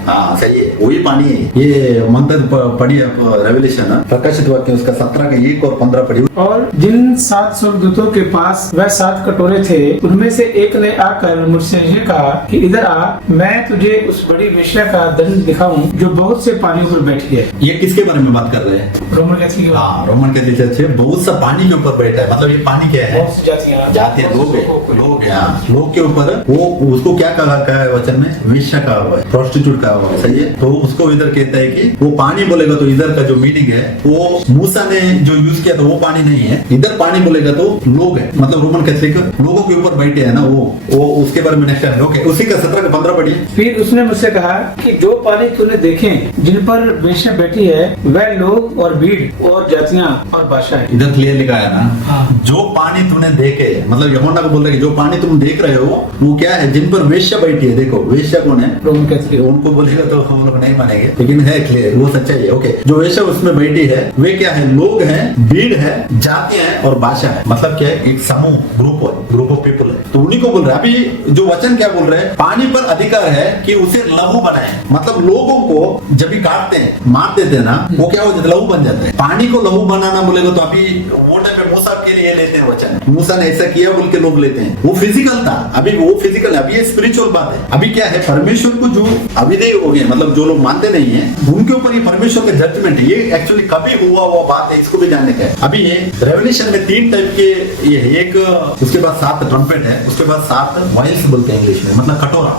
हाँ सही है, वही पानी है। ये मंत्र पढ़िए रेवल्यूशन, प्रकाशित वाक्य उसका 17 का 1 और 15 पढ़िए। और जिन 7 स्वर्गदूतों के पास वह 7 कटोरे थे, उनमें से एक ने आकर मुझसे ये कहा कि इधर आ, मैं तुझे उस बड़ी वेश्या का दंड दिखाऊं जो बहुत से पानियों पर बैठी है। ये किसके बारे में बात कर रहे हैं? Roman Catholic. हाँ, रोमन कैथोलिक चर्च बहुत सा पानी के ऊपर बैठा है। मतलब ये पानी क्या है? बहुत सी जातियां, जाति है, लोग है, लोग है, हाँ, लोग के ऊपर वो उसको क्या कहा है वचन में, वेश्या कहा हुआ है, प्रोस्टिट्यूट कहा हुआ है, सही है। तो उसको इधर कहता है कि वो पानी बोलेगा तो इधर का जो मीनिंग है वो मूसा ने जो यूज किया था वो पानी नहीं है, इधर पानी बोलेगा तो लोग है, मतलब रोमन कैथोलिक लोगों के ऊपर बैठे है ना वो उसके बारे में नेक्स्ट है। ओके, उसी का 17 का 15 पढ़िए। फिर उसने मुझसे कहा कि जो पानी तूने देखे जिन पर वेश्या बैठी है वह लोग और भीड़ और जातियां और भाषा है। इधर क्लियर लिखा है ना, हाँ। जो पानी तूने देखे, मतलब यूहन्ना को बोल रहे कि जो पानी तुम देख रहे हो वो क्या है, जिन पर वेश्या बैठी है। देखो वेश्या कौन है, रोमन कैथोलिक। उनको बोलेगा तो हम लोग नहीं मानेंगे, लेकिन है क्लियर, वो सच्चाई है। ओके, जो वेश्या उसमें बैठी है वे क्या है, लोग हैं, भीड़ है, जातियां हैं और भाषा है। मतलब क्या है, एक समूह, ग्रुप ऑफ पीपल है। तो उन्हीं को बोल रहे हैं। अभी जो वचन क्या बोल रहे हैं, पानी पर अधिकार है कि उसे लहू बनाए, मतलब लोगों को जब भी काटते हैं मार देते हैं ना, वो क्या हो जाता है, लहू बन जाता है। पानी को लहू बनाना बोलेगा तो अभी वो टाइम में मूसा के लिए लेते हैं वचन, मूसा ने ऐसा किया बोल के लोग लेते हैं, वो फिजिकल था, अभी वो फिजिकल है, अभी ये स्पिरिचुअल बात है। अभी क्या है, परमेश्वर को जो अविधेय हो गए, मतलब जो लोग मानते नहीं है उनके ऊपर ये परमेश्वर का जजमेंट है। ये एक्चुअली कभी हुआ बात है, इसको भी जानने का है। अभी ये रेवलेशन में 3 टाइप के ये है, एक उसके बाद 7 ट्रम्पेट है, उसके बाद 7 वाइल्स बोलते हैं इंग्लिश में, मतलब कटोरा।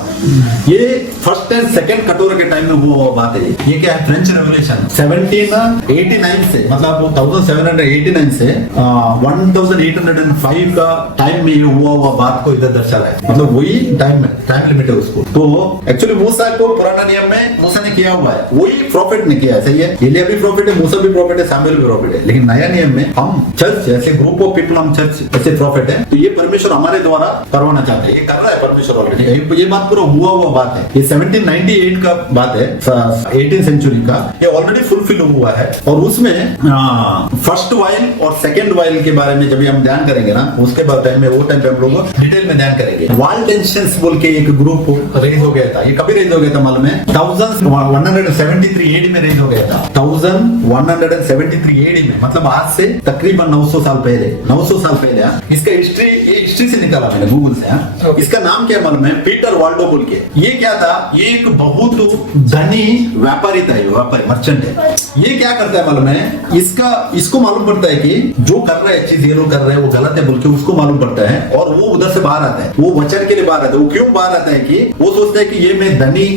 ये फर्स्ट एंड सेकंड कटोरा के टाइम में वो बात है। ये क्या है, फ्रेंच रेवोल्यूशन 1789 से, मतलब 1789 से 1805 का टाइम में ये हुआ बात को इधर दर्शा रहा है, मतलब वही टाइम लिमिट है उसको। तो एक्चुअली मूसा को पुराना नियम में मूसा ने किया हुआ है, वही प्रॉफिट ने किया है, सही है। एलिया भी प्रॉफिट है, मूसा भी प्रॉफिट है, सामुएल भी प्रॉफिट है। लेकिन नया नियम में हम चर्च ऐसे ग्रुप ऑफ पीपल, हम चर्च ऐसे प्रॉफिट है, तो ये परमेश्वर हमारे द्वारा करवाना चाहते हैं, ये कर रहा है परमेश्वर ऑलरेडी। ये बात पूरा हुआ बात है, ये 1798 का बात है, 18th सेंचुरी का, ये ऑलरेडी फुलफिल हुआ है। और उसमें फर्स्ट वाइल और सेकंड वाइल के बारे में जब हम ध्यान करेंगे ना, उसके बाद टाइम में वो टाइम पे हम लोग डिटेल में ध्यान करेंगे। वाल टेंशंस बोल के एक ग्रुप रेज हो गया था, ये कभी रेज हो गया था मालूम है, 1173 एडी में रेज हो गया था, 1173 एडी में, मतलब आज से तकरीबन 900 साल पहले, 900 साल पहले। इसका हिस्ट्री से निकाला मैंने गूगल से। इसका नाम क्या मालूम है, पीटर वाल्डो बोल के। ये क्या था, ये एक बहुत धनी व्यापारी था, व्यापारी मर्चेंट है। ये क्या करता है मालूम है, इसको मालूम पड़ता है कि जो कर रहे हैं चीज ये लोग कर रहे हैं वो गलत है बोल के उसको मालूम पड़ता है, और वो उधर से बाहर आता है, वो वचन के लिए बाहर आता है। वो क्यों बाहर आता है कि वो सोचता है कि ये मैं धनी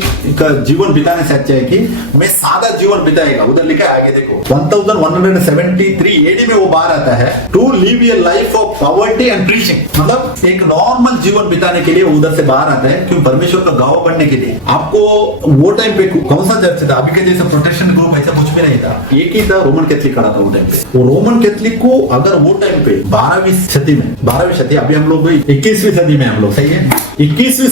का जीवन बिताने से अच्छा है कि मैं सादा जीवन बिताएगा। उधर लिखा है आगे देखो, 1173 एडी में वो बाहर आता है, to live a life of poverty and preaching, मतलब एक नॉर्मल जीवन बिताने के लिए उधर से बाहर आता है। क्यों, परमेश्वर का गवाह बनने के लिए। आपको वो टाइम पे कौन सा चर्च था, अभी के जैसे प्रोटेस्टेंट ग्रुप ऐसा कुछ भी नहीं था, एक ही था, रोमन कैथोलिक खड़ा था वो टाइम पे। वो रोमन कैथोलिक को अगर वो टाइम पे 12वीं सदी, अभी हम लोग 21वीं सदी में हम लोग, सही है, 21वीं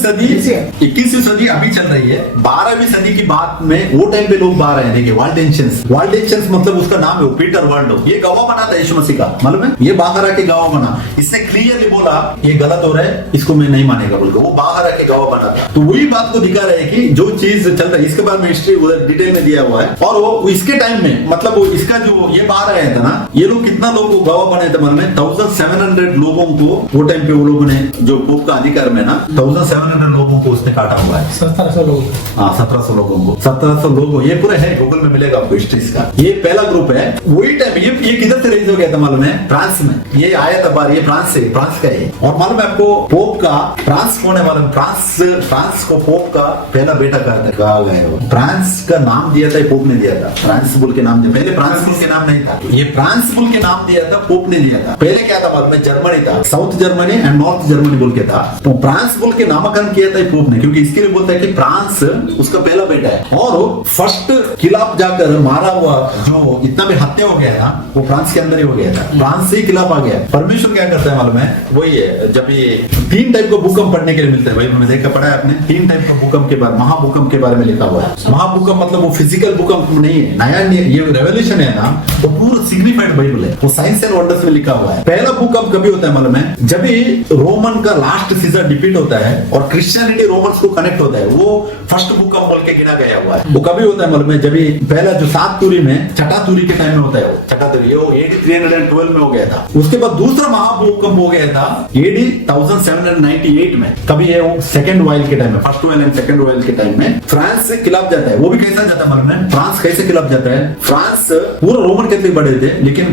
सदी अभी चल रही है। 12वीं सदी की बात में वो टाइम पे लोग बाहर आए। देखिए वाल्डेंशियंस मतलब उसका नाम है पीटर वाल्डो, ये गवाह बना था यीशु मसीह का, मालूम है, ये बाहर आके गवाह बना। इसने क्लियरली बोला ये गलत हो रहा है, इसको मैं नहीं मानेगा बोल के वो बाहर आके गवाह बना था। तो वही बात को दिखा रहा है कि जो चीज चल रहा है, इसके बाद में हिस्ट्री उधर डिटेल में दिया हुआ है। और वो इसके टाइम में, मतलब वो इसका जो ये बाहर आया था ना, ये लोग कितना लोगों को गवाह बने थे, मालूम है, 1700 लोगों को वो टाइम पे वो लोगों ने, जो पोप का अधिकार में ना, 1700 लोगों को उसने काटा हुआ है, 1700 लोग, हाँ 1700 लोगों को, 1700 लोगों, ये पूरा है, गूगल में मिलेगा आपको हिस्ट्रीज का। ये पहला ग्रुप है। वही टाइम ये किधर से रेज हो गया था मालूम है, फ्रांस में। ये आया था बाहर, ये फ्रांस का है। और मालूम है आपको पोप का, फ्रांस कौन है मालूम, फ्रांस को पोप का पहला बेटा कहा गया है। फ्रांस का नाम दिया था पोप ने दिया था, फ्रांस बुल के नाम दिया, पहले फ्रांस बुल के नाम नहीं था, ये फ्रांस बुल के नाम दिया था, पोप ने दिया था। पहले क्या था मालूम है, जर्मनी था, south Germany and north Germany बोल के था। तो फ्रांस बुल के नामकरण किया था पोप ने, क्योंकि इसके लिए बोलता है कि फ्रांस उसका पहला बेटा है। और फर्स्ट खिलाफ जाकर मारा हुआ जो इतना भी हत्या हो गया था, वो फ्रांस के अंदर ही हो गया था, फ्रांस से ही खिलाफ आ गया। परमेश्वर क्या करता है मालूम है, वही है, जब ये 3 टाइप का भूकंप पढ़ने के लिए मिलता है, भाई मैंने देखा पढ़ा है आपने, 3 टाइप का भूकंप के बाद महाभूकंप के बारे में लिखा हुआ है। महाभूकंप मतलब वो फिजिकल भूकंप नहीं है, नया ये रेवोल्यूशन है ना, वो पूरा सिग्निफाइड बाइबल है, वो साइंस एंड वंडर्स में लिखा हुआ है। पहला भूकंप कभी होता है मालूम है, जब रोमन का लास्ट सीजन डिफीट होता है और क्रिश्चियनिटी रोमन्स को कनेक्ट होता है, वो फर्स्ट भूकंप बोल के गिना गया हुआ है। वो कभी होता है मालूम है, जब पहला जो 7 तुरी में, छठा तुरी के टाइम में होता है, वो छठा तुरी वो AD 312 में हो गया था। उसके बाद दूसरा महाभूकंप हो गया था AD 1798 में। कभी ये सेकंड वाइल के टाइम में, first while and second while के टाइम में फ्रांस से खिलाफ जाता है। वो भी कैसा जाता है मालूम है, फ्रांस कैसे खिलाफ जाता है, फ्रांस पूरा रोमन कैथोलिक ही बड़े थे, लेकिन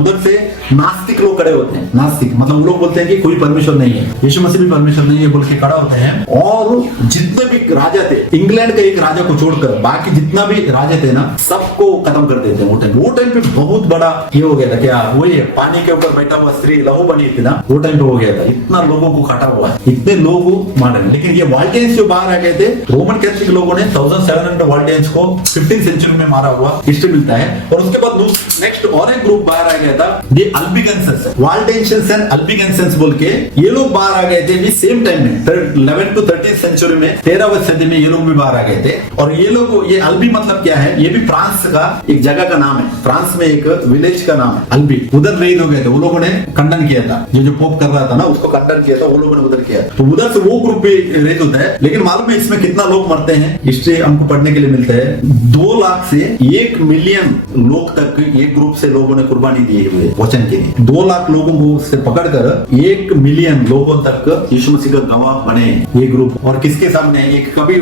उधर से नास्तिक लोग खड़े होते हैं। नास्तिक मतलब वो लोग बोलते हैं कि कोई परमेश्वर नहीं है, यीशु मसीह भी परमेश्वर नहीं है बोल के खड़ा होते हैं। और जितने भी राजा थे, इंग्लैंड के एक राजा को छोड़कर बाकी जितना भी राजा थे ना, सबको खत्म कर देते हैं। वो टाइम पे बहुत बड़ा ये हो गया था, क्या वही पानी के ऊपर बैठा हुआ स्त्री लहू बनी थी ना, वो टाइम पे हो गया था। इतना लोगों को काटा हुआ है, इतने लोग मारे। लेकिन ये वाल्टियंस जो बाहर आ गए थे, रोमन कैथोलिक लोगों ने 1700 वाल्टियंस को 15th सेंचुरी में मारा हुआ हिस्ट्री मिलता है। और उसके बाद नेक्स्ट और एक ग्रुप बाहर आ गया था, ये अल्बिगेंसेंस, वाल्डेंशियंस एंड अल्बिगेंसेंस बोल के ये लोग बाहर आ गए थे भी सेम टाइम में 11th to 13th सेंचुरी में, 13वीं सदी में ये लोग भी बाहर आ गए थे। और ये लोग, ये अल्बी मतलब क्या है, ये भी फ्रांस का एक जगह का नाम है, फ्रांस में एक विलेज का नाम है अल्बी। उधर रेड हो गए थे, वो लोगों ने खंडन किया था, ये जो पोप कर रहा था ना उसको खंडन किया था, वो लोगों ने उधर किया। तो उधर से वो ग्रुप भी रेड होता है। लेकिन मालूम है इसमें कितना लोग मरते हैं, हिस्ट्री हमको पढ़ने के लिए मिलता है 2 लाख से 1 मिलियन लोग तक एक ग्रुप से लोगों ने कुर्बानी दी हुई है वचन के लिए। 2 लाख लोगों को से पकड़कर 1 मिलियन लोगों तक यीशु मसीह का गवाह बने ये ग्रुप। और किसके सामने एक कभी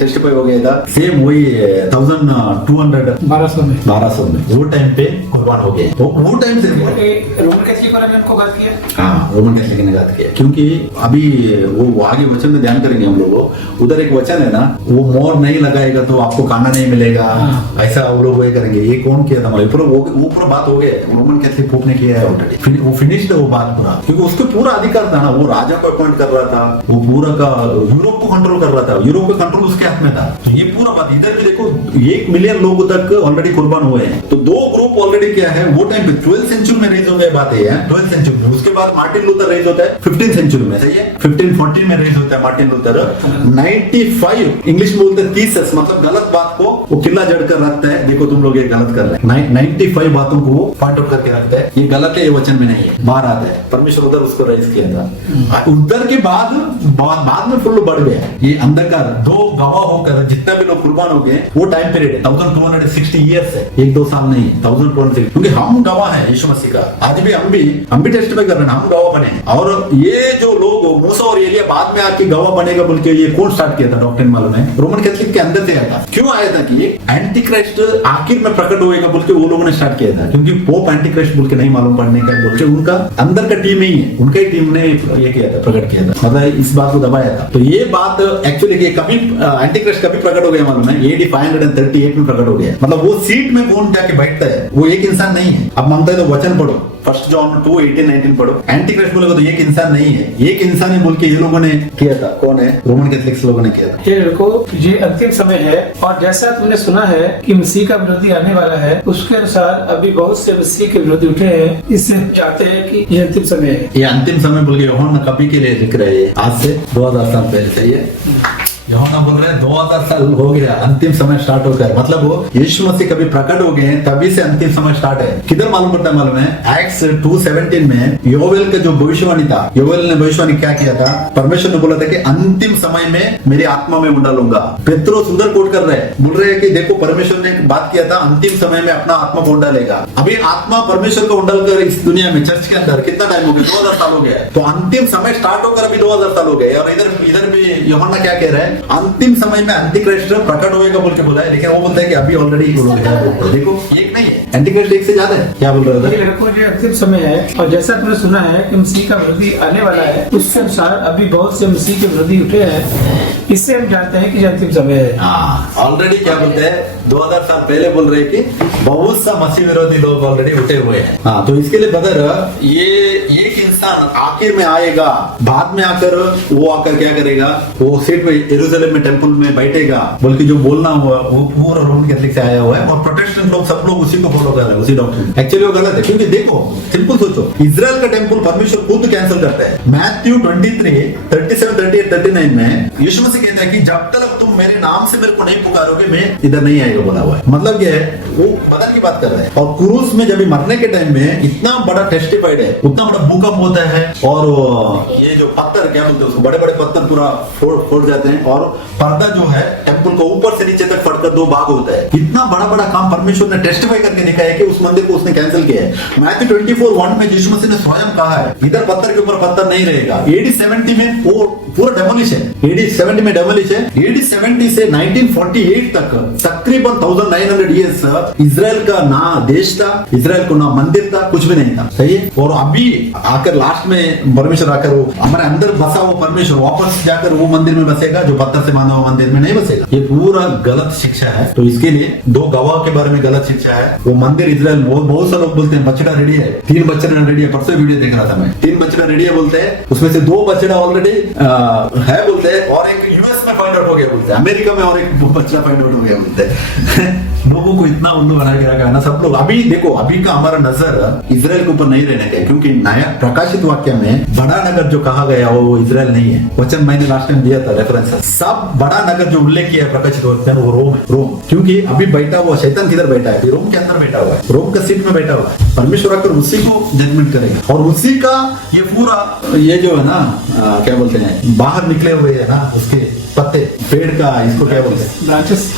टेस्टिफाई हो गया था, सेम वही 1200 में वो टाइम पे कुर्बान हो गए। तो वो टाइम से रोमन कैथोलिक वाले ने उनको घात किया। हाँ, रोमन कैथोलिक ने घात किया, क्योंकि अभी वो आगे वचन में ध्यान करेंगे हम लोग। उधर एक वचन है ना, वो मोर नहीं लगाएगा तो आपको खाना नहीं मिलेगा, ऐसा वो लोग वही करेंगे। ये कौन किया था हमारे वो पूरा बात हो गया, रोमन कैथोलिक पोप ने किया है ऑलरेडी, वो फिनिश्ड है वो बात पूरा, क्योंकि उसको पूरा अधिकार था ना, वो राजा को अपॉइंट कर रहा था, वो पूरा का यूरोप को कंट्रोल कर रहा था, यूरोप का कंट्रोल उसके हाथ में था। तो ये पूरा बात इधर भी देखो 1 मिलियन लोगों तक ऑलरेडी कुर्बान हुए हैं। तो 2 ग्रुप ऑलरेडी क्या है, वो टाइम पे 12th सेंचुरी में रेज हो गए, बात है 12th सेंचुरी में। उसके बाद मार्टिन लूथर रेज होता है 15th सेंचुरी में, सही है, 1514 में रेज होता है मार्टिन लूथर। 95 इंग्लिश में बोलते हैं थीसिस, मतलब गलत बात को वो किला जड़कर रखता है, देखो तुम लोग ये गलत कर रहे हैं। 95 बातों को पॉइंट आउट करके रखता है, ये गलत है, ये वचन में नहीं है, बाहर आता है। परमेश्वर उधर उसको रेज किया था। उधर के बाद में फुल बढ़ गया ये अंधकार। 2 गवाह होकर जितना भी लोग कुर्बान हो गए, वो टाइम पीरियड है 1260 ईयर्स है, 1-2 साल नहीं, 1260। क्योंकि हम गवाह हैं यीशु मसीह का, आज भी हम भी टेस्टिफाई कर रहे हैं, हम गवाह बने। और ये जो लोग मूसा और एलिया बाद में आके गवाह बनेगा बोल के ये कौन स्टार्ट किया था, डॉक्ट्रिन मालूम है, रोमन कैथोलिक के अंदर से आया था। क्यों आया था कि एंटी क्राइस्ट आखिर में प्रकट होएगा बोल के वो लोगों ने स्टार्ट किया था, क्योंकि पोप एंटी क्राइस्ट बोल के नहीं मालूम पढ़ने का बोल के उनका अंदर का टीम ही है, उनका ही टीम ने ये किया था, प्रकट किया था, मतलब इस बात को दबाया था। तो ये बात एक्चुअली कभी एंटी क्राइस्ट कभी प्रकट हो गया मालूम है, AD 538 में प्रकट हो गया। मतलब वो सीट में कौन जाके बैठता है, वो एक इंसान नहीं है। अब मांगता है तो वचन पढ़ो, 1 जॉन 2:18-19 पढ़ो। एंटी क्राइस्ट बोलेगा तो एक इंसान नहीं है, एक इंसान है बोल के ये लोगों ने किया था। कौन है? रोमन कैथोलिक्स लोगों ने किया था। ये देखो, ये अंतिम समय है, और जैसा तुमने सुना है कि मसीह का विरोधी आने वाला है, उसके अनुसार अभी बहुत से मसीह के विरोधी उठे हैं। इससे हम चाहते हैं कि ये अंतिम समय है। ये अंतिम समय बोल के यूहन्ना कभी के लिए लिख रहे हैं, आज से 2000 साल पहले, सही है। यूहन्ना बोल रहे हैं 2000 साल हो गया अंतिम समय स्टार्ट होकर, मतलब वो यीशु मसीह कभी प्रकट हो गए तभी से अंतिम समय स्टार्ट है। किधर मालूम पड़ता है मालूम है, एक्ट्स 2:17 में योवेल का जो भविष्यवाणी था, योवेल ने भविष्यवाणी क्या किया था, परमेश्वर ने बोला था कि अंतिम समय में मेरी आत्मा में उंडालूंगा। पेत्रोस उधर कोट कर रहे हैं, बोल रहे हैं कि देखो परमेश्वर ने बात किया था अंतिम समय में अपना आत्मा को उंडालेगा। अभी आत्मा परमेश्वर को उंडाल कर इस दुनिया में चर्च के अंदर कितना टाइम हो गया, 2000 साल हो गया। तो अंतिम समय स्टार्ट होकर अभी 2000 साल हो गए। और इधर भी यूहन्ना क्या कह रहा है, अंतिम समय में एंटीक्राइस्ट प्रकट होएगा बोल के बोला है, लेकिन वो बोलता है कि अभी ऑलरेडी देखो एक नहीं है, एंटीक्राइस्ट एक से ज्यादा है। क्या बोल रहा है, ये अंतिम समय है, और जैसा तुमने सुना है कि मसीह का विरोधी आने वाला है, उसके अनुसार अभी बहुत से मसीह के विरोधी उठे हैं। इससे हम जानते हैं कि ये अंतिम समय है। ऑलरेडी क्या बोलते हैं, 2000 साल पहले बोल रहे हैं कि बहुत सा मसीह विरोधी लोग ऑलरेडी उठे हुए हैं। हाँ, तो इसके लिए बदर ये एक इंसान आखिर में आएगा, बाद में आकर वो आकर क्या करेगा, वो सीट में यरूशलेम में टेंपल में बैठेगा बोल के जो बोलना हुआ वो पूरा रोमन कैथोलिक से आया हुआ है। और प्रोटेस्टेंट लोग सब लोग उसी को फॉलो कर रहे हैं, उसी डॉक्ट्रिन। एक्चुअली वो गलत है, क्योंकि देखो सिंपल सोचो, इजराइल का टेंपल परमेश्वर खुद कैंसिल करता है। मैथ्यू 23:37-38-39 में यीशु मसीह कहता है कि जब तक तुम मेरे नाम से मेरे को नहीं पुकारोगे मैं इधर नहीं आएगा, बोला हुआ है। मतलब क्या है, वो पता की बात कर रहा है। और क्रूस में जब मरने के टाइम में इतना बड़ा टेस्टिफाइड है, उतना बड़ा बुक ऑफ होता है और ये जो पत्थर क्या बोलते हैं उसको, बड़े बड़े पत्थर पूरा फोड़ जाते हैं और पर्दा जो है टेम्पल को ऊपर से नीचे तक फटकर दो भाग होता है। इतना बड़ा बड़ा काम परमेश्वर ने टेस्टिफाई करके दिखाया है कि उस मंदिर को उसने कैंसिल किया है। मैथ्यू 24:1 में यीशु मसीह ने स्वयं कहा है इधर पत्थर के ऊपर पत्थर नहीं रहेगा। AD 70 में वो पूरा डेमोलिश है, AD 70 में डेमोलिश है। AD 70 से 1948 तक तकरीबन 1900 ईयर्स इजराइल का ना देश था, इजराइल को ना मंदिर था, कुछ भी नहीं था, सही है। और अभी आकर लास्ट में परमेश्वर आकर वो हमारे अंदर बसा हुआ परमेश्वर वापस जाकर वो मंदिर में बसेगा जो पत्थर से बांधा हुआ मंदिर में नहीं बसेगा। ये पूरा गलत शिक्षा है। तो इसके लिए दो गवाह के बारे में गलत शिक्षा है। वो मंदिर इजराइल बहुत से लोग बोलते हैं बछड़ा रेडी है, 3 बछड़ा रेडी है। परसों वीडियो देख रहा था मैं, 3 बछड़ा रेडी है बोलते हैं, उसमें से 2 बछड़ा ऑलरेडी है बोलते हैं और एक यूएस में फाइंड आउट हो गया बोलते हैं, अमेरिका में और एक बच्चा फाइंड आउट हो गया बोलते हैं। लोगों को इतना उल्लू बना के रखा है ना सब लोग। अभी देखो, अभी का हमारा नजर इजराइल के ऊपर नहीं रहने का, क्योंकि नया प्रकाशित वाक्य में बड़ा नगर जो कहा गया वो इजराइल नहीं है। वचन मैंने लास्ट टाइम दिया था रेफरेंस, सब बड़ा नगर जो उल्लेख किया है प्रकाशित वाक्य में वो रोम। क्योंकि अभी बैठा हुआ शैतान किधर बैठा है? रोम के अंदर बैठा हुआ है, रोम का सीट में बैठा हुआ है। परमेश्वर आकर उसी को जजमेंट करेगा और उसी का ये पूरा ये जो है ना क्या बोलते हैं, बाहर निकले हुए है ना उसके पत्ते पेड़ का, इसको क्या बोलते हैं, ब्रांचेस।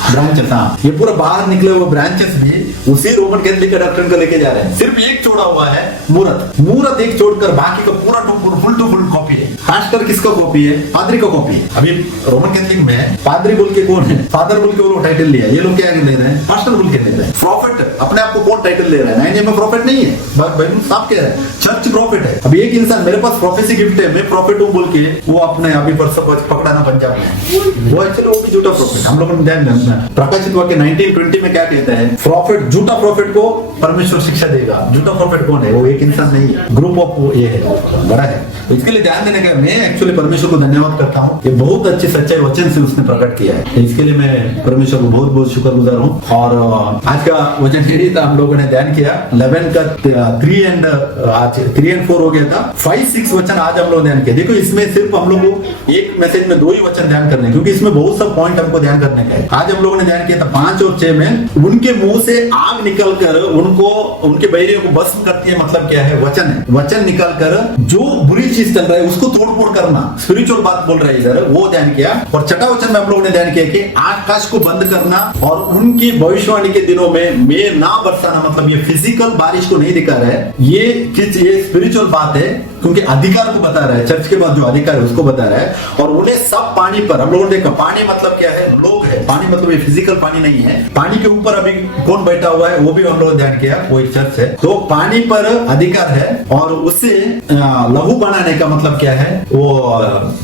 हाँ, ये पूरा बाहर निकले हुए ब्रांचेस भी उसी रोमन कैथोलिक का डॉक्ट्रिन को लेके जा रहे हैं। सिर्फ एक छोड़ा हुआ है मूरत एक छोड़कर बाकी का पूरा फुल टू फुल कॉपी है। पास्टर किसका कॉपी है? पादरी का कॉपी है। अभी रोमन कैथोलिक में पादरी बोल के कौन है? फादर बोल के वो टाइटल लिया, ये लोग क्या ले रहे हैं? पास्टर बोल के ले रहे हैं। प्रॉफिट अपने आप को कौन टाइटल ले रहा है? नहीं, मैं प्रॉफिट नहीं है, साफ कह रहा है, चर्च प्रॉफिट है। अभी एक इंसान मेरे पास प्रोफेसी गिफ्ट है, मैं प्रॉफिट हूँ बोल के वो अपने अभी पर सब पकड़ाना पंजाब में, वो एक्चुअली वो भी झूठा प्रॉफिट। हम लोगों ने ध्यान देना, प्रकाशित वाक्य 1920 में क्या कहता है? प्रॉफिट, झूठा प्रॉफिट को परमेश्वर शिक्षा देगा। झूठा प्रॉफिट कौन है? वो एक इंसान नहीं है, ग्रुप ऑफ ये है, बड़ा है। तो इसके लिए ध्यान देने का मैं एक्चुअली परमेश्वर को धन्यवाद करता हूँ। ये बहुत अच्छी सच्चाई वचन से उसने प्रकट किया है, इसके लिए मैं परमेश्वर को बहुत बहुत शुक्रगुजार हूँ। और आज का वचन यही था, हम लोगों ने ध्यान किया 11 का 3 and 4 हो गया था। 5-6 वचन आज हम लोग ध्यान किया। देखो, इसमें सिर्फ हम लोग को एक मैसेज में 2 ही वचन ध्यान करने, क्योंकि इसमें बहुत सा पॉइंट हमको ध्यान करने का है। आज हम लोगों ने ध्यान किया था 5 और 6 में उनके मुंह से आग निकलकर उनको उनके बैरियों को भस्म करती है। मतलब क्या है? वचन है। वचन निकलकर जो बुरी चीज चल रहा है उसको तोड़-फोड़ करना, स्पिरिचुअल बात बोल रहा है इधर, वो ध्यान किया। और छठा वचन में हम लोगों ने ध्यान किया कि आकाश को बंद करना और उनकी भविष्यवाणी के दिनों में मेघ ना बरसाना। मतलब ये फिजिकल बारिश को नहीं दिखा रहा है, ये स्पिरिचुअल बात है, क्योंकि अधिकार को बता रहा है। चर्च के बाद जो अधिकार है उसको बता रहा है। और उन्हें सब पानी पर, हम लोगों ने देखा पानी मतलब क्या है? लोग है। पानी मतलब ये फिजिकल पानी नहीं है। पानी के ऊपर अभी कौन बैठा हुआ है वो भी हम लोगों ने ध्यान किया, वो एक चर्च है। तो पानी पर अधिकार है और उससे लहू बनाने का मतलब क्या है? वो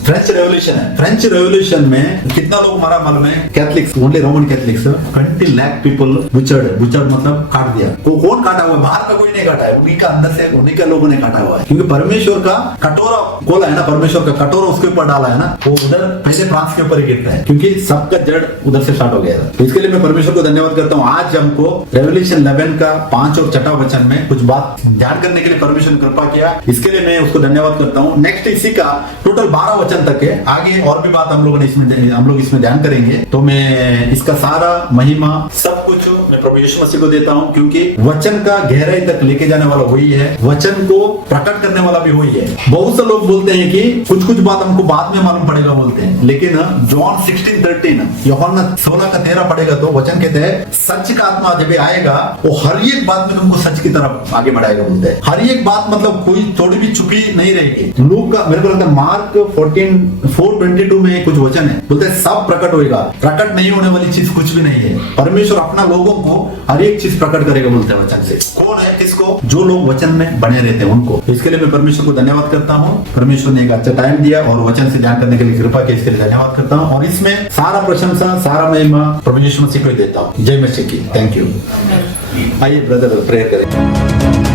फ्रेंच रेवोल्यूशन है। फ्रेंच रेवोल्यूशन में कितना लोग मारा मालूम है? Catholics, only Roman Catholics 20 lakh people butchered मतलब काट दिया। तो कौन काटा हुआ है? बाहर का कोई नहीं काटा है, उन्हीं का अंदर से उन्हीं का लोगों ने काटा हुआ है। क्योंकि परमेश्वर का कटोरा खोला है ना, परमेश्वर का कटोरा उसके ऊपर डाला है ना, वो उधर पहले फ्रांस के ऊपर ही गिरता है, क्योंकि सबका जड़ उधर से स्टार्ट हो गया था। तो इसके लिए मैं परमेश्वर को धन्यवाद करता हूँ। आज हमको रेवोल्यूशन 11 का 5 और 6 वचन में कुछ बात ध्यान करने के लिए परमेश्वर ने कृपा किया, इसके लिए मैं उसको धन्यवाद करता हूँ। नेक्स्ट इसी का टोटल 12 वचन तक है। आगे और भी बात हम लोग इसमें ध्यान करेंगे। तो मैं इसका सारा महिमा सब कुछ मैं प्रभु यीशु मसीह को देता हूँ, क्योंकि वचन का गहराई तक लेके जाने वाला वही है, वचन को प्रकट करने वाला भी वही है। बहुत से लोग बोलते हैं कि कुछ बात हमको बाद में मालूम पड़ेगा बोलते हैं, लेकिन जॉन 16:13 यूहन्ना 16:13 पढ़ेगा तो वचन कहते हैं सच का आत्मा जब आएगा वो हर एक बात में तुमको सच की तरफ आगे बढ़ाएगा बोलते हैं। हर एक बात मतलब कोई थोड़ी भी छुपी नहीं रहेगी। लूक का मेरे को लगता है मार्क 14:4-22 में कुछ वचन है, बोलते हैं सब प्रकट होएगा। प्रकट नहीं होने वाली चीज कुछ भी नहीं है। परमेश्वर अपना लोगों को हर एक चीज प्रकट करेगा बोलते हैं वचन से। कौन है? किसको? जो लोग वचन में बने रहते हैं उनको। इसके लिए मैं परमेश्वर को धन्यवाद करता हूँ। परमेश्वर ने एक अच्छा टाइम दिया और वचन से ध्यान करने के लिए कृपा की, इसके लिए धन्यवाद करता हूँ। और इसमें सारा प्रशंसा, सारा महिमा प्रभु यीशु मसीह को ही देता हूँ। जय मसीह की। Thank you. आइए ब्रदर प्रेयर करें।